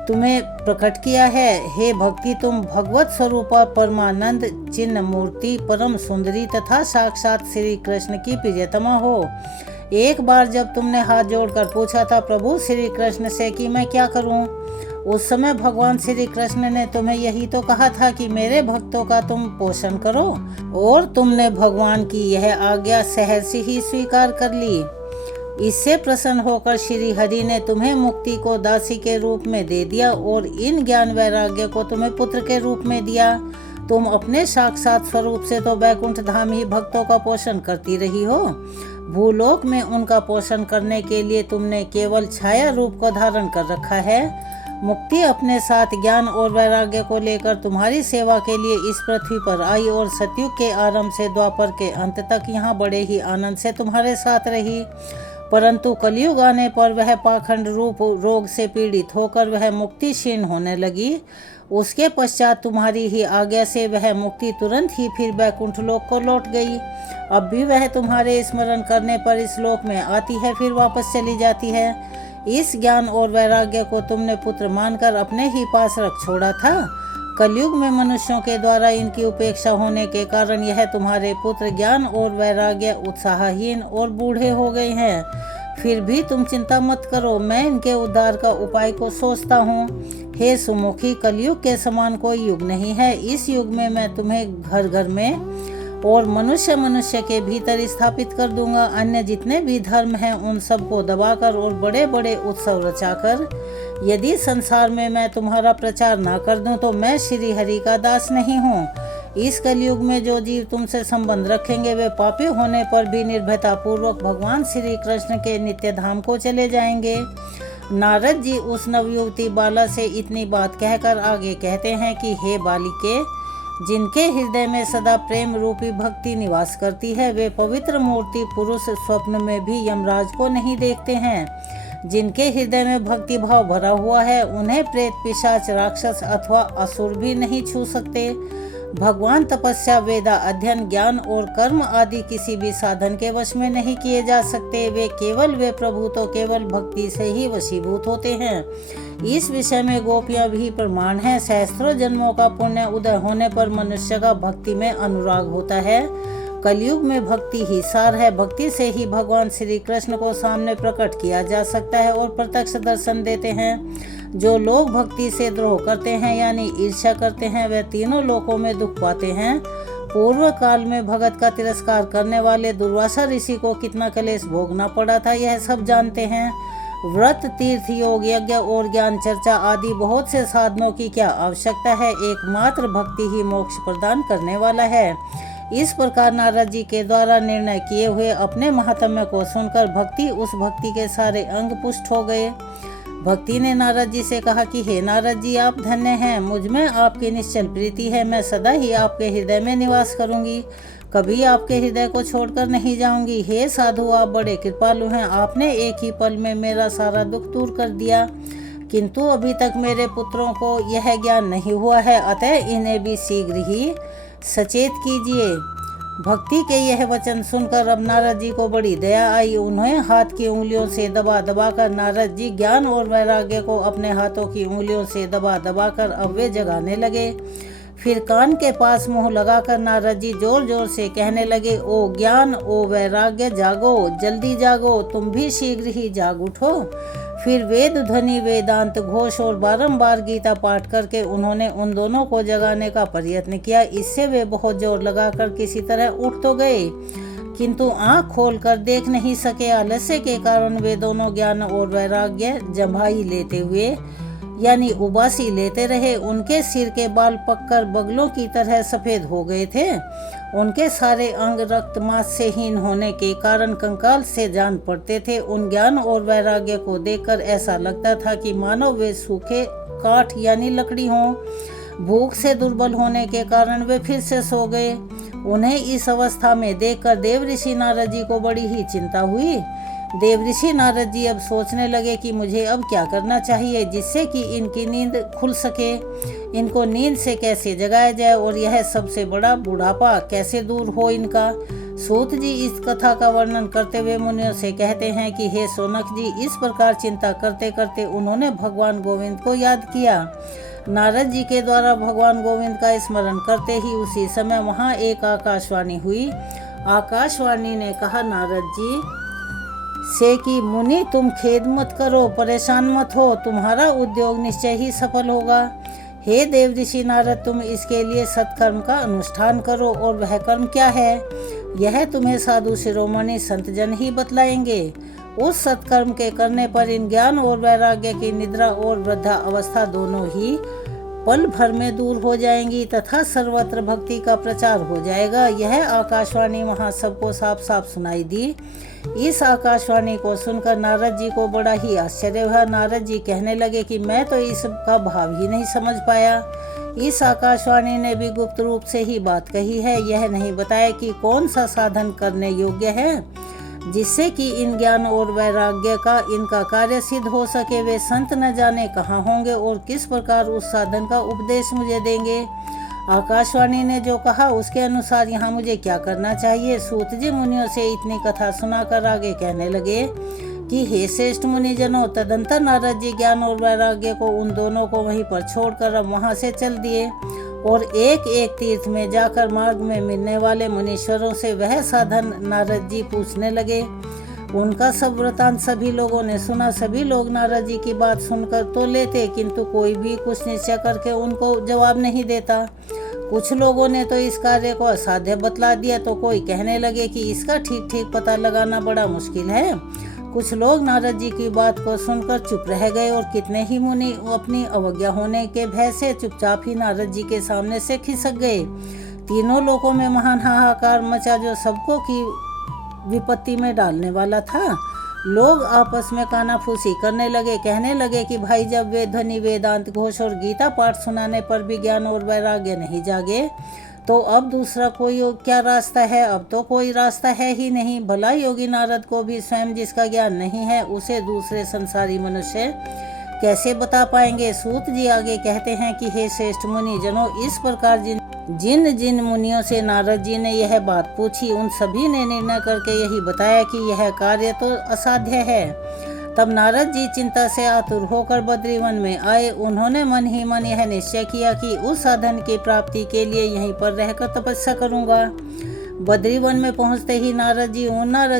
तुम्हें प्रकट किया है। हे भक्ति, तुम भगवत स्वरूपा परमानंद चिन्ह मूर्ति, परम सुंदरी तथा साक्षात श्री कृष्ण की प्रियतमा हो। एक बार जब तुमने हाथ जोड़कर पूछा था प्रभु श्री कृष्ण से कि मैं क्या करूं, उस समय भगवान श्री कृष्ण ने तुम्हें यही तो कहा था कि मेरे भक्तों का तुम पोषण करो, और तुमने भगवान की यह आज्ञा सहर्षि ही स्वीकार कर ली। इससे प्रसन्न होकर श्री हरि ने तुम्हें मुक्ति को दासी के रूप में दे दिया और इन ज्ञान वैराग्य को तुम्हें पुत्र के रूप में दिया। तुम अपने साक्षात स्वरूप से तो वैकुंठ धाम ही भक्तों का पोषण करती रही हो। भूलोक में उनका पोषण करने के लिए तुमने केवल छाया रूप को धारण कर रखा है। मुक्ति अपने साथ ज्ञान और वैराग्य को लेकर तुम्हारी सेवा के लिए इस पृथ्वी पर आई और सतयुग के आरंभ से द्वापर के अंत तक यहाँ बड़े ही आनंद से तुम्हारे साथ रही। परंतु कलयुग आने पर वह पाखंड रूप रोग से पीड़ित होकर वह मुक्ति क्षीण होने लगी। उसके पश्चात तुम्हारी ही आज्ञा से वह मुक्ति तुरंत ही फिर वैकुंठ लोक को लौट गई। अब भी वह तुम्हारे स्मरण करने पर इस लोक में आती है, फिर वापस चली जाती है। इस ज्ञान और वैराग्य को तुमने पुत्र मानकर अपने ही पास रख छोड़ा था। कलयुग में मनुष्यों के द्वारा इनकी उपेक्षा होने के कारण यह तुम्हारे पुत्र ज्ञान और वैराग्य उत्साहहीन और बूढ़े हो गए हैं। फिर भी तुम चिंता मत करो, मैं इनके उद्धार का उपाय को सोचता हूँ। हे सुमुखी, कलयुग के समान कोई युग नहीं है। इस युग में मैं तुम्हें घर घर में और मनुष्य के भीतर स्थापित कर दूंगा। अन्य जितने भी धर्म हैं उन सबको दबाकर और बड़े बड़े उत्सव रचाकर, यदि संसार में मैं तुम्हारा प्रचार ना कर दूं तो मैं श्री हरि का दास नहीं हूँ। इस कलयुग में जो जीव तुमसे संबंध रखेंगे वे पापी होने पर भी निर्भयता पूर्वक भगवान श्री कृष्ण के नित्य धाम को चले जाएंगे। नारद जी उस नवयुवती बाला से इतनी बात कहकर आगे कहते हैं कि हे बालिके, जिनके हृदय में सदा प्रेम रूपी भक्ति निवास करती है, वे पवित्र मूर्ति पुरुष स्वप्न में भी यमराज को नहीं देखते हैं। जिनके हृदय में भक्ति भाव भरा हुआ है उन्हें प्रेत, पिशाच, राक्षस अथवा असुर भी नहीं छू सकते। भगवान तपस्या, वेदा अध्ययन, ज्ञान और कर्म आदि किसी भी साधन के वश में नहीं किए जा सकते। वे प्रभु तो केवल भक्ति से ही वशीभूत होते हैं। इस विषय में गोपियां भी प्रमाण हैं। सहस्त्रों जन्मों का पुण्य उदय होने पर मनुष्य का भक्ति में अनुराग होता है। कलयुग में भक्ति ही सार है। भक्ति से ही भगवान श्री कृष्ण को सामने प्रकट किया जा सकता है और प्रत्यक्ष दर्शन देते हैं। जो लोग भक्ति से द्रोह करते हैं यानी ईर्ष्या करते हैं, वे तीनों लोकों में दुख पाते हैं। पूर्व काल में भगत का तिरस्कार करने वाले दुर्वासा ऋषि को कितना क्लेश भोगना पड़ा था, यह सब जानते हैं। व्रत, तीर्थ, योग, यज्ञ और ज्ञान चर्चा आदि बहुत से साधनों की क्या आवश्यकता है, एकमात्र भक्ति ही मोक्ष प्रदान करने वाला है। इस प्रकार नारद जी के द्वारा निर्णय किए हुए अपने महात्म्य को सुनकर उस भक्ति के सारे अंग पुष्ट हो गए। भक्ति ने नारद जी से कहा कि हे नारद जी, आप धन्य हैं, मुझ में आपकी निश्चल प्रीति है। मैं सदा ही आपके हृदय में निवास करूंगी, कभी आपके हृदय को छोड़कर नहीं जाऊंगी। हे साधु, आप बड़े कृपालु हैं। आपने एक ही पल में मेरा सारा दुख दूर कर दिया, किंतु अभी तक मेरे पुत्रों को यह ज्ञान नहीं हुआ है, अतः इन्हें भी शीघ्र ही सचेत कीजिए। भक्ति के यह वचन सुनकर अब नारद जी को बड़ी दया आई। उन्हें हाथ की उंगलियों से दबा दबा कर नारद जी ज्ञान और वैराग्य को अपने हाथों की उंगलियों से दबा दबा कर अब वे जगाने लगे। फिर कान के पास मुंह लगाकर नारद जी जोर जोर से कहने लगे, ओ ज्ञान, ओ वैराग्य, जागो, जल्दी जागो, तुम भी शीघ्र ही जाग उठो। फिर वेद ध्वनि, वेदांत घोष और बारंबार गीता पाठ करके उन्होंने उन दोनों को जगाने का प्रयत्न किया। इससे वे बहुत जोर लगाकर किसी तरह उठ तो गए, किंतु आंख खोलकर देख नहीं सके। आलस्य के कारण वे दोनों ज्ञान और वैराग्य जम्भाई लेते हुए यानी उबासी लेते रहे। उनके सिर के बाल पककर बगलों की तरह सफ़ेद हो गए थे। उनके सारे अंग रक्त मांस से हीन होने के कारण कंकाल से जान पड़ते थे। उन ज्ञान और वैराग्य को देखकर ऐसा लगता था कि मानो वे सूखे काठ यानी लकड़ी हों। भूख से दुर्बल होने के कारण वे फिर से सो गए। उन्हें इस अवस्था में देखकर देवऋषि नारद जी को बड़ी ही चिंता हुई। देवऋषि नारद जी अब सोचने लगे कि मुझे अब क्या करना चाहिए जिससे कि इनकी नींद खुल सके। इनको नींद से कैसे जगाया जाए और यह सबसे बड़ा बुढ़ापा कैसे दूर हो इनका। सूत जी इस कथा का वर्णन करते हुए मुनियों से कहते हैं कि हे सोनक जी, इस प्रकार चिंता करते करते उन्होंने भगवान गोविंद को याद किया। नारद जी के द्वारा भगवान गोविंद का स्मरण करते ही उसी समय वहाँ एक आकाशवाणी हुई। आकाशवाणी ने कहा नारद जी से कि मुनि तुम खेद मत करो, परेशान मत हो, तुम्हारा उद्योग निश्चय ही सफल होगा। हे देवऋषि नारद, तुम इसके लिए सत्कर्म का अनुष्ठान करो। और वह कर्म क्या है यह तुम्हें साधु शिरोमणि संतजन ही बतलाएंगे। उस सत्कर्म के करने पर इन ज्ञान और वैराग्य की निद्रा और वृद्धा अवस्था दोनों ही पल भर में दूर हो जाएंगी तथा सर्वत्र भक्ति का प्रचार हो जाएगा। यह आकाशवाणी वहाँ सबको साफ साफ सुनाई दी। इस आकाशवाणी को सुनकर नारद जी को बड़ा ही आश्चर्य हुआ। नारद जी कहने लगे कि मैं तो इसका भाव ही नहीं समझ पाया। इस आकाशवाणी ने भी गुप्त रूप से ही बात कही है। यह नहीं बताया कि कौन सा साधन करने योग्य है जिससे कि इन ज्ञान और वैराग्य का इनका कार्य सिद्ध हो सके। वे संत न जाने कहाँ होंगे और किस प्रकार उस साधन का उपदेश मुझे देंगे। आकाशवाणी ने जो कहा उसके अनुसार यहाँ मुझे क्या करना चाहिए। सूत जी मुनियों से इतनी कथा सुनाकर आगे कहने लगे कि हे श्रेष्ठ मुनिजनों, तदंतर नारद जी ज्ञान और वैराग्य को उन दोनों को वहीं पर छोड़कर अब वहाँ से चल दिए और एक एक तीर्थ में जाकर मार्ग में मिलने वाले मुनीश्वरों से वह साधन नारद जी पूछने लगे। उनका सब वृतांत सभी लोगों ने सुना। सभी लोग नारद जी की बात सुनकर तो लेते किंतु कोई भी कुछ निश्चय करके उनको जवाब नहीं देता। कुछ लोगों ने तो इस कार्य को असाध्य बतला दिया तो कोई कहने लगे कि इसका ठीक ठीक पता लगाना बड़ा मुश्किल है। कुछ लोग नारद जी की बात को सुनकर चुप रह गए और कितने ही मुनि अपनी अवज्ञा होने के भय से चुपचाप ही नारद जी के सामने से खिसक गए। तीनों लोगों में महान हाहाकार मचा जो सबको की विपत्ति में डालने वाला था। लोग आपस में कानाफूसी करने लगे, कहने लगे कि भाई जब वेद ध्वनि वेदांत घोष और गीता पाठ सुनाने पर भी ज्ञान और वैराग्य नहीं जागे तो अब दूसरा कोई क्या रास्ता है। अब तो कोई रास्ता है ही नहीं। भला योगी नारद को भी स्वयं जिसका ज्ञान नहीं है उसे दूसरे संसारी मनुष्य कैसे बता पाएंगे। सूत जी आगे कहते हैं कि हे श्रेष्ठ मुनि जनों, इस प्रकार जिन जिन मुनियों से नारद जी ने यह बात पूछी उन सभी ने निर्णय करके यही बताया कि यह कार्य तो असाध्य है। तब नारद जी चिंता से आतुर होकर बद्रीवन में आए। उन्होंने मन ही मन यह निश्चय किया कि उस साधन की प्राप्ति के लिए यहीं पर रहकर तपस्या करूंगा। बद्रीवन में पहुंचते ही नारद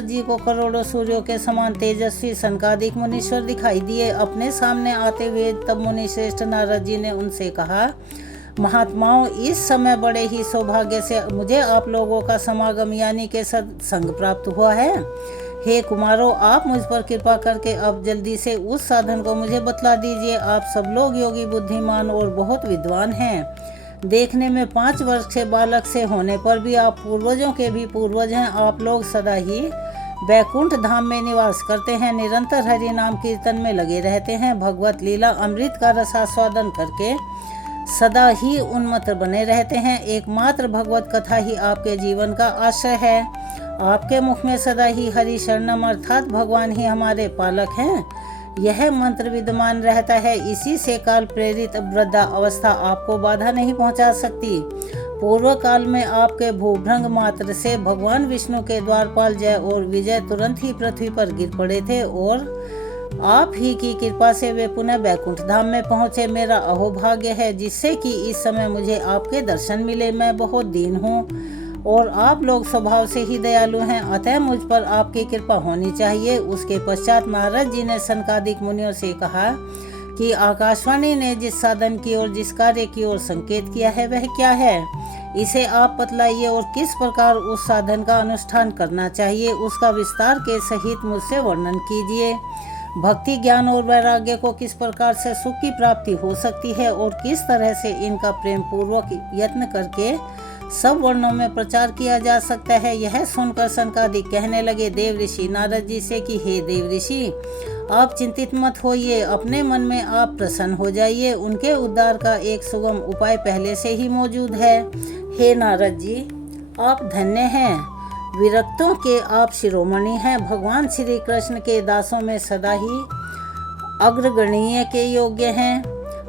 जी को करोड़ों सूर्यों के समान तेजस्वी सनकादिक मुनीश्वर दिखाई दिए। अपने सामने आते हुए तब मुनि श्रेष्ठ नारद जी ने उनसे कहा, महात्माओं, इस समय बड़े ही सौभाग्य से मुझे आप लोगों का समागम यानी के सत्संग प्राप्त हुआ है। हे कुमारों, आप मुझ पर कृपा करके अब जल्दी से उस साधन को मुझे बतला दीजिए। आप सब लोग योगी, बुद्धिमान और बहुत विद्वान हैं। देखने में 5 वर्ष के बालक से होने पर भी आप पूर्वजों के भी पूर्वज हैं। आप लोग सदा ही बैकुंठ धाम में निवास करते हैं, निरंतर हरि नाम कीर्तन में लगे रहते हैं, भगवत लीला अमृत का रसास्वादन करके सदा ही उन्मत्त बने रहते हैं। एकमात्र भगवत कथा ही आपके जीवन का आश्रय है। आपके मुख में सदा ही हरि शरणम अर्थात भगवान ही हमारे पालक हैं यह मंत्र विद्यमान रहता है। इसी से काल प्रेरित वृद्धा अवस्था आपको बाधा नहीं पहुंचा सकती। पूर्व काल में आपके भूभ्रंग मात्र से भगवान विष्णु के द्वारपाल जय और विजय तुरंत ही पृथ्वी पर गिर पड़े थे और आप ही की कृपा से वे पुनः बैकुंठ धाम में पहुंचे। मेरा अहोभाग्य है जिससे कि इस समय मुझे आपके दर्शन मिले। मैं बहुत दीन हूँ और आप लोग स्वभाव से ही दयालु हैं, अतः मुझ पर आपकी कृपा होनी चाहिए। उसके पश्चात नारद जी ने सनकादिक मुनियों से कहा कि आकाशवाणी ने जिस साधन की ओर, जिस कार्य की ओर संकेत किया है वह क्या है, इसे आप बतलाइए और किस प्रकार उस साधन का अनुष्ठान करना चाहिए उसका विस्तार के सहित मुझसे वर्णन कीजिए। भक्ति ज्ञान और वैराग्य को किस प्रकार से सुख की प्राप्ति हो सकती है और किस तरह से इनका प्रेम पूर्वक यत्न करके सब वर्णों में प्रचार किया जा सकता है। यह सुनकर सनकादिक कहने लगे देव ऋषि नारद जी से कि हे देव ऋषि, आप चिंतित मत होइए, अपने मन में आप प्रसन्न हो जाइए। उनके उद्धार का एक सुगम उपाय पहले से ही मौजूद है। हे नारद जी, आप धन्य हैं, विरक्तों के आप शिरोमणि हैं, भगवान श्री कृष्ण के दासों में सदा ही अग्रगणीय के योग्य हैं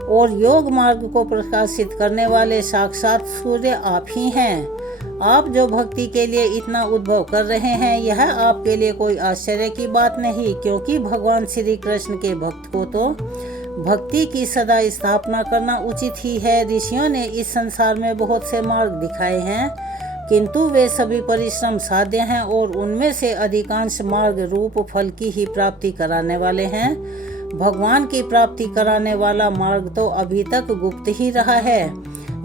और योग मार्ग को प्रकाशित करने वाले साक्षात सूर्य आप ही हैं। आप जो भक्ति के लिए इतना उद्भव कर रहे हैं, यह आपके लिए कोई आश्चर्य की बात नहीं, क्योंकि भगवान श्री कृष्ण के भक्त को तो भक्ति की सदा स्थापना करना उचित ही है। ऋषियों ने इस संसार में बहुत से मार्ग दिखाए हैं, किंतु वे सभी परिश्रम साध्य हैं और उनमें से अधिकांश मार्ग रूप फल की ही प्राप्ति कराने वाले हैं। भगवान की प्राप्ति कराने वाला मार्ग तो अभी तक गुप्त ही रहा है।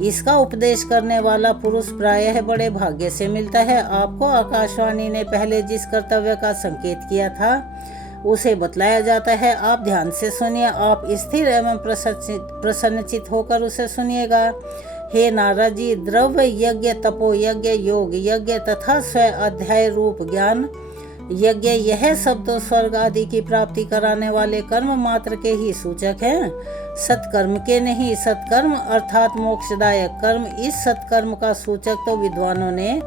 इसका उपदेश करने वाला पुरुष प्रायः बड़े भाग्य से मिलता है। आपको आकाशवाणी ने पहले जिस कर्तव्य का संकेत किया था उसे बतलाया जाता है। आप ध्यान से सुनिए, आप स्थिर एवं प्रसन्नचित होकर उसे सुनिएगा। हे नारद जी, द्रव्य यज्ञ, तपो यज्ञ, योग यज्ञ तथा स्व अध्याय रूप ज्ञान यज्ञ, यह सब तो स्वर्ग आदि की प्राप्ति कराने वाले कर्म मात्र के ही सूचक हैं, सत्कर्म के नहीं। सत्कर्म अर्थात मोक्षदायक कर्म, इस सत्कर्म का सूचक तो विद्वानों ने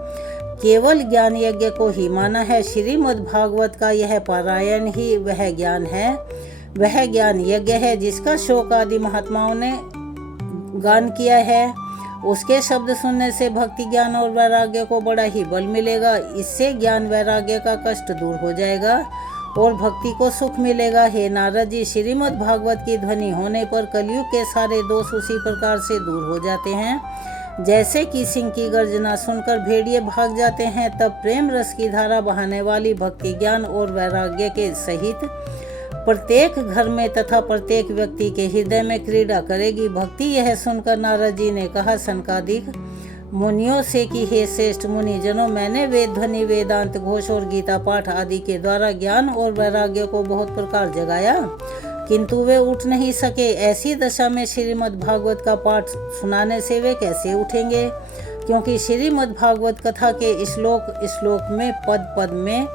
केवल ज्ञान यज्ञ को ही माना है। श्रीमद् भागवत का यह पारायण ही वह ज्ञान है, वह ज्ञान यज्ञ है जिसका शोक आदि महात्माओं ने गान किया है। उसके शब्द सुनने से भक्ति ज्ञान और वैराग्य को बड़ा ही बल मिलेगा। इससे ज्ञान वैराग्य का कष्ट दूर हो जाएगा और भक्ति को सुख मिलेगा। हे नारद जी, श्रीमद् भागवत की ध्वनि होने पर कलयुग के सारे दोष उसी प्रकार से दूर हो जाते हैं जैसे कि सिंह की गर्जना सुनकर भेड़िए भाग जाते हैं। तब प्रेम रस की धारा बहाने वाली भक्ति ज्ञान और वैराग्य के सहित प्रत्येक घर में तथा प्रत्येक व्यक्ति के हृदय में क्रीड़ा करेगी। भक्ति यह सुनकर नारद जी ने कहा सनकादिक मुनियों से कि हे श्रेष्ठ मुनिजनों, मैंने वेद ध्वनि, वेदांत घोष और गीता पाठ आदि के द्वारा ज्ञान और वैराग्य को बहुत प्रकार जगाया, किंतु वे उठ नहीं सके। ऐसी दशा में श्रीमद् भागवत का पाठ सुनाने से वे कैसे उठेंगे? क्योंकि श्रीमद् भागवत कथा के श्लोक में पद पद में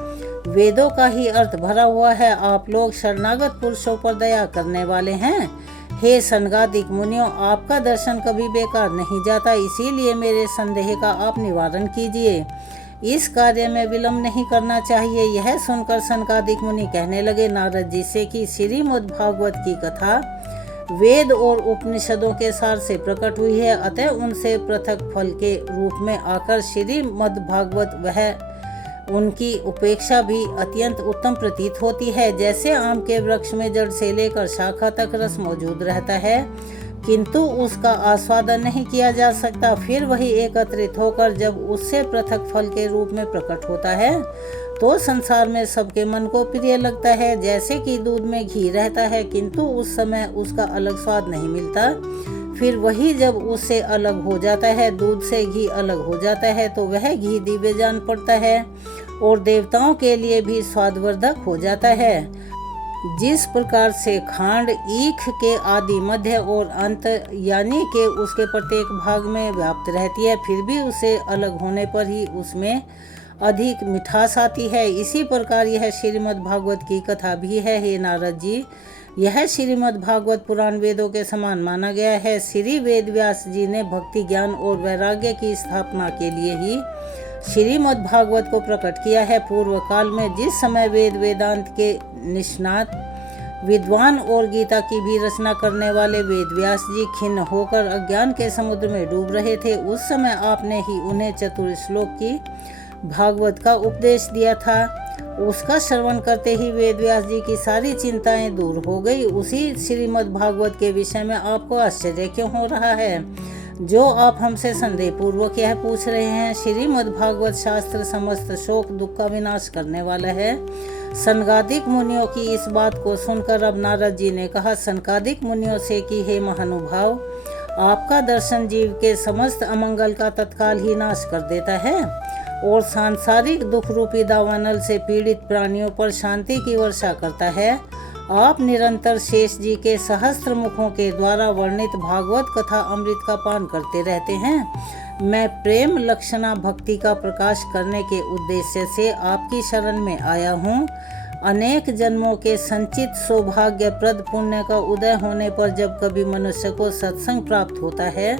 वेदों का ही अर्थ भरा हुआ है। आप लोग शरणागत पुरुषों पर दया करने वाले हैं। हे सनकादिक मुनियों, आपका दर्शन कभी बेकार नहीं जाता, इसीलिए मेरे संदेह का आप निवारण कीजिए। इस कार्य में विलंब नहीं करना चाहिए। यह सुनकर सनकादिक मुनि कहने लगे नारद जी से कि श्रीमद् भागवत की कथा वेद और उपनिषदों के सार से प्रकट हुई है, अतः उनसे पृथक फल के रूप में आकर श्रीमद् भागवत वह उनकी उपेक्षा भी अत्यंत उत्तम प्रतीत होती है। जैसे आम के वृक्ष में जड़ से लेकर शाखा तक रस मौजूद रहता है, किंतु उसका आस्वादन नहीं किया जा सकता, फिर वही एकत्रित होकर जब उससे पृथक फल के रूप में प्रकट होता है तो संसार में सबके मन को प्रिय लगता है। जैसे कि दूध में घी रहता है, किंतु उस समय उसका अलग स्वाद नहीं मिलता, फिर वही जब उससे अलग हो जाता है, दूध से घी अलग हो जाता है, तो वह घी दिव्य जान पड़ता है और देवताओं के लिए भी स्वादवर्धक हो जाता है। जिस प्रकार से खांड ईख के आदि मध्य और अंत यानी कि उसके प्रत्येक भाग में व्याप्त रहती है, फिर भी उसे अलग होने पर ही उसमें अधिक मिठास आती है, इसी प्रकार यह श्रीमद् भागवत की कथा भी है। हे नारद जी, यह श्रीमद् भागवत पुराण वेदों के समान माना गया है। श्री वेद व्यास जी ने भक्ति ज्ञान और वैराग्य की स्थापना के लिए ही श्रीमद् भागवत को प्रकट किया है। पूर्व काल में जिस समय वेद वेदांत के निष्णात विद्वान और गीता की भी रचना करने वाले वेद व्यास जी खिन्न होकर अज्ञान के समुद्र में डूब रहे थे, उस समय आपने ही उन्हें चतुर श्लोक की भागवत का उपदेश दिया था। उसका श्रवण करते ही वेद व्यास जी की सारी चिंताएं दूर हो गई। उसी श्रीमद् भागवत के विषय में आपको आश्चर्य क्यों हो रहा है जो आप हमसे संदेह पूर्वक यह पूछ रहे हैं? श्रीमद् भागवत शास्त्र समस्त शोक दुख का विनाश करने वाला है। सनकादिक मुनियों की इस बात को सुनकर अब नारद जी ने कहा सनकादिक मुनियों से कि हे महानुभाव, आपका दर्शन जीव के समस्त अमंगल का तत्काल ही नाश कर देता है और सांसारिक दुख रूपी दावानल से पीड़ित प्राणियों पर शांति की वर्षा करता है। आप निरंतर शेष जी के सहस्त्र मुखों के द्वारा वर्णित भागवत कथा अमृत का पान करते रहते हैं। मैं प्रेम लक्षणा भक्ति का प्रकाश करने के उद्देश्य से आपकी शरण में आया हूँ। अनेक जन्मों के संचित सौभाग्यप्रद पुण्य का उदय होने पर जब कभी मनुष्य को सत्संग प्राप्त होता है,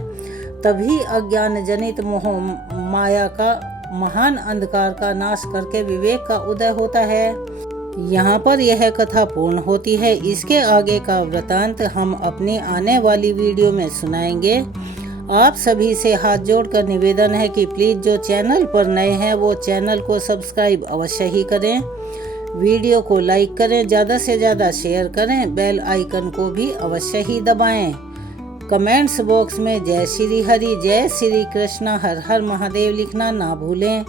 तभी अज्ञान जनित मोह माया का महान अंधकार का नाश करके विवेक का उदय होता है। यहाँ पर यह कथा पूर्ण होती है। इसके आगे का वृतांत हम अपनी आने वाली वीडियो में सुनाएंगे। आप सभी से हाथ जोड़कर निवेदन है कि प्लीज़ जो चैनल पर नए हैं वो चैनल को सब्सक्राइब अवश्य ही करें, वीडियो को लाइक करें, ज़्यादा से ज़्यादा शेयर करें, बेल आइकन को भी अवश्य ही दबाएं। कमेंट्स बॉक्स में जय श्री हरि, जय श्री कृष्णा, हर हर महादेव लिखना ना भूलें।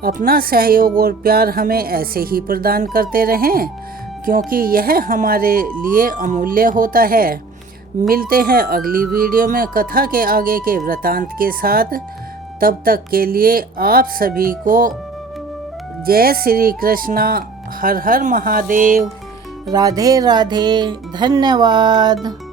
अपना सहयोग और प्यार हमें ऐसे ही प्रदान करते रहें, क्योंकि यह हमारे लिए अमूल्य होता है। मिलते हैं अगली वीडियो में कथा के आगे के वृतांत के साथ। तब तक के लिए आप सभी को जय श्री कृष्णा, हर हर महादेव, राधे राधे, धन्यवाद।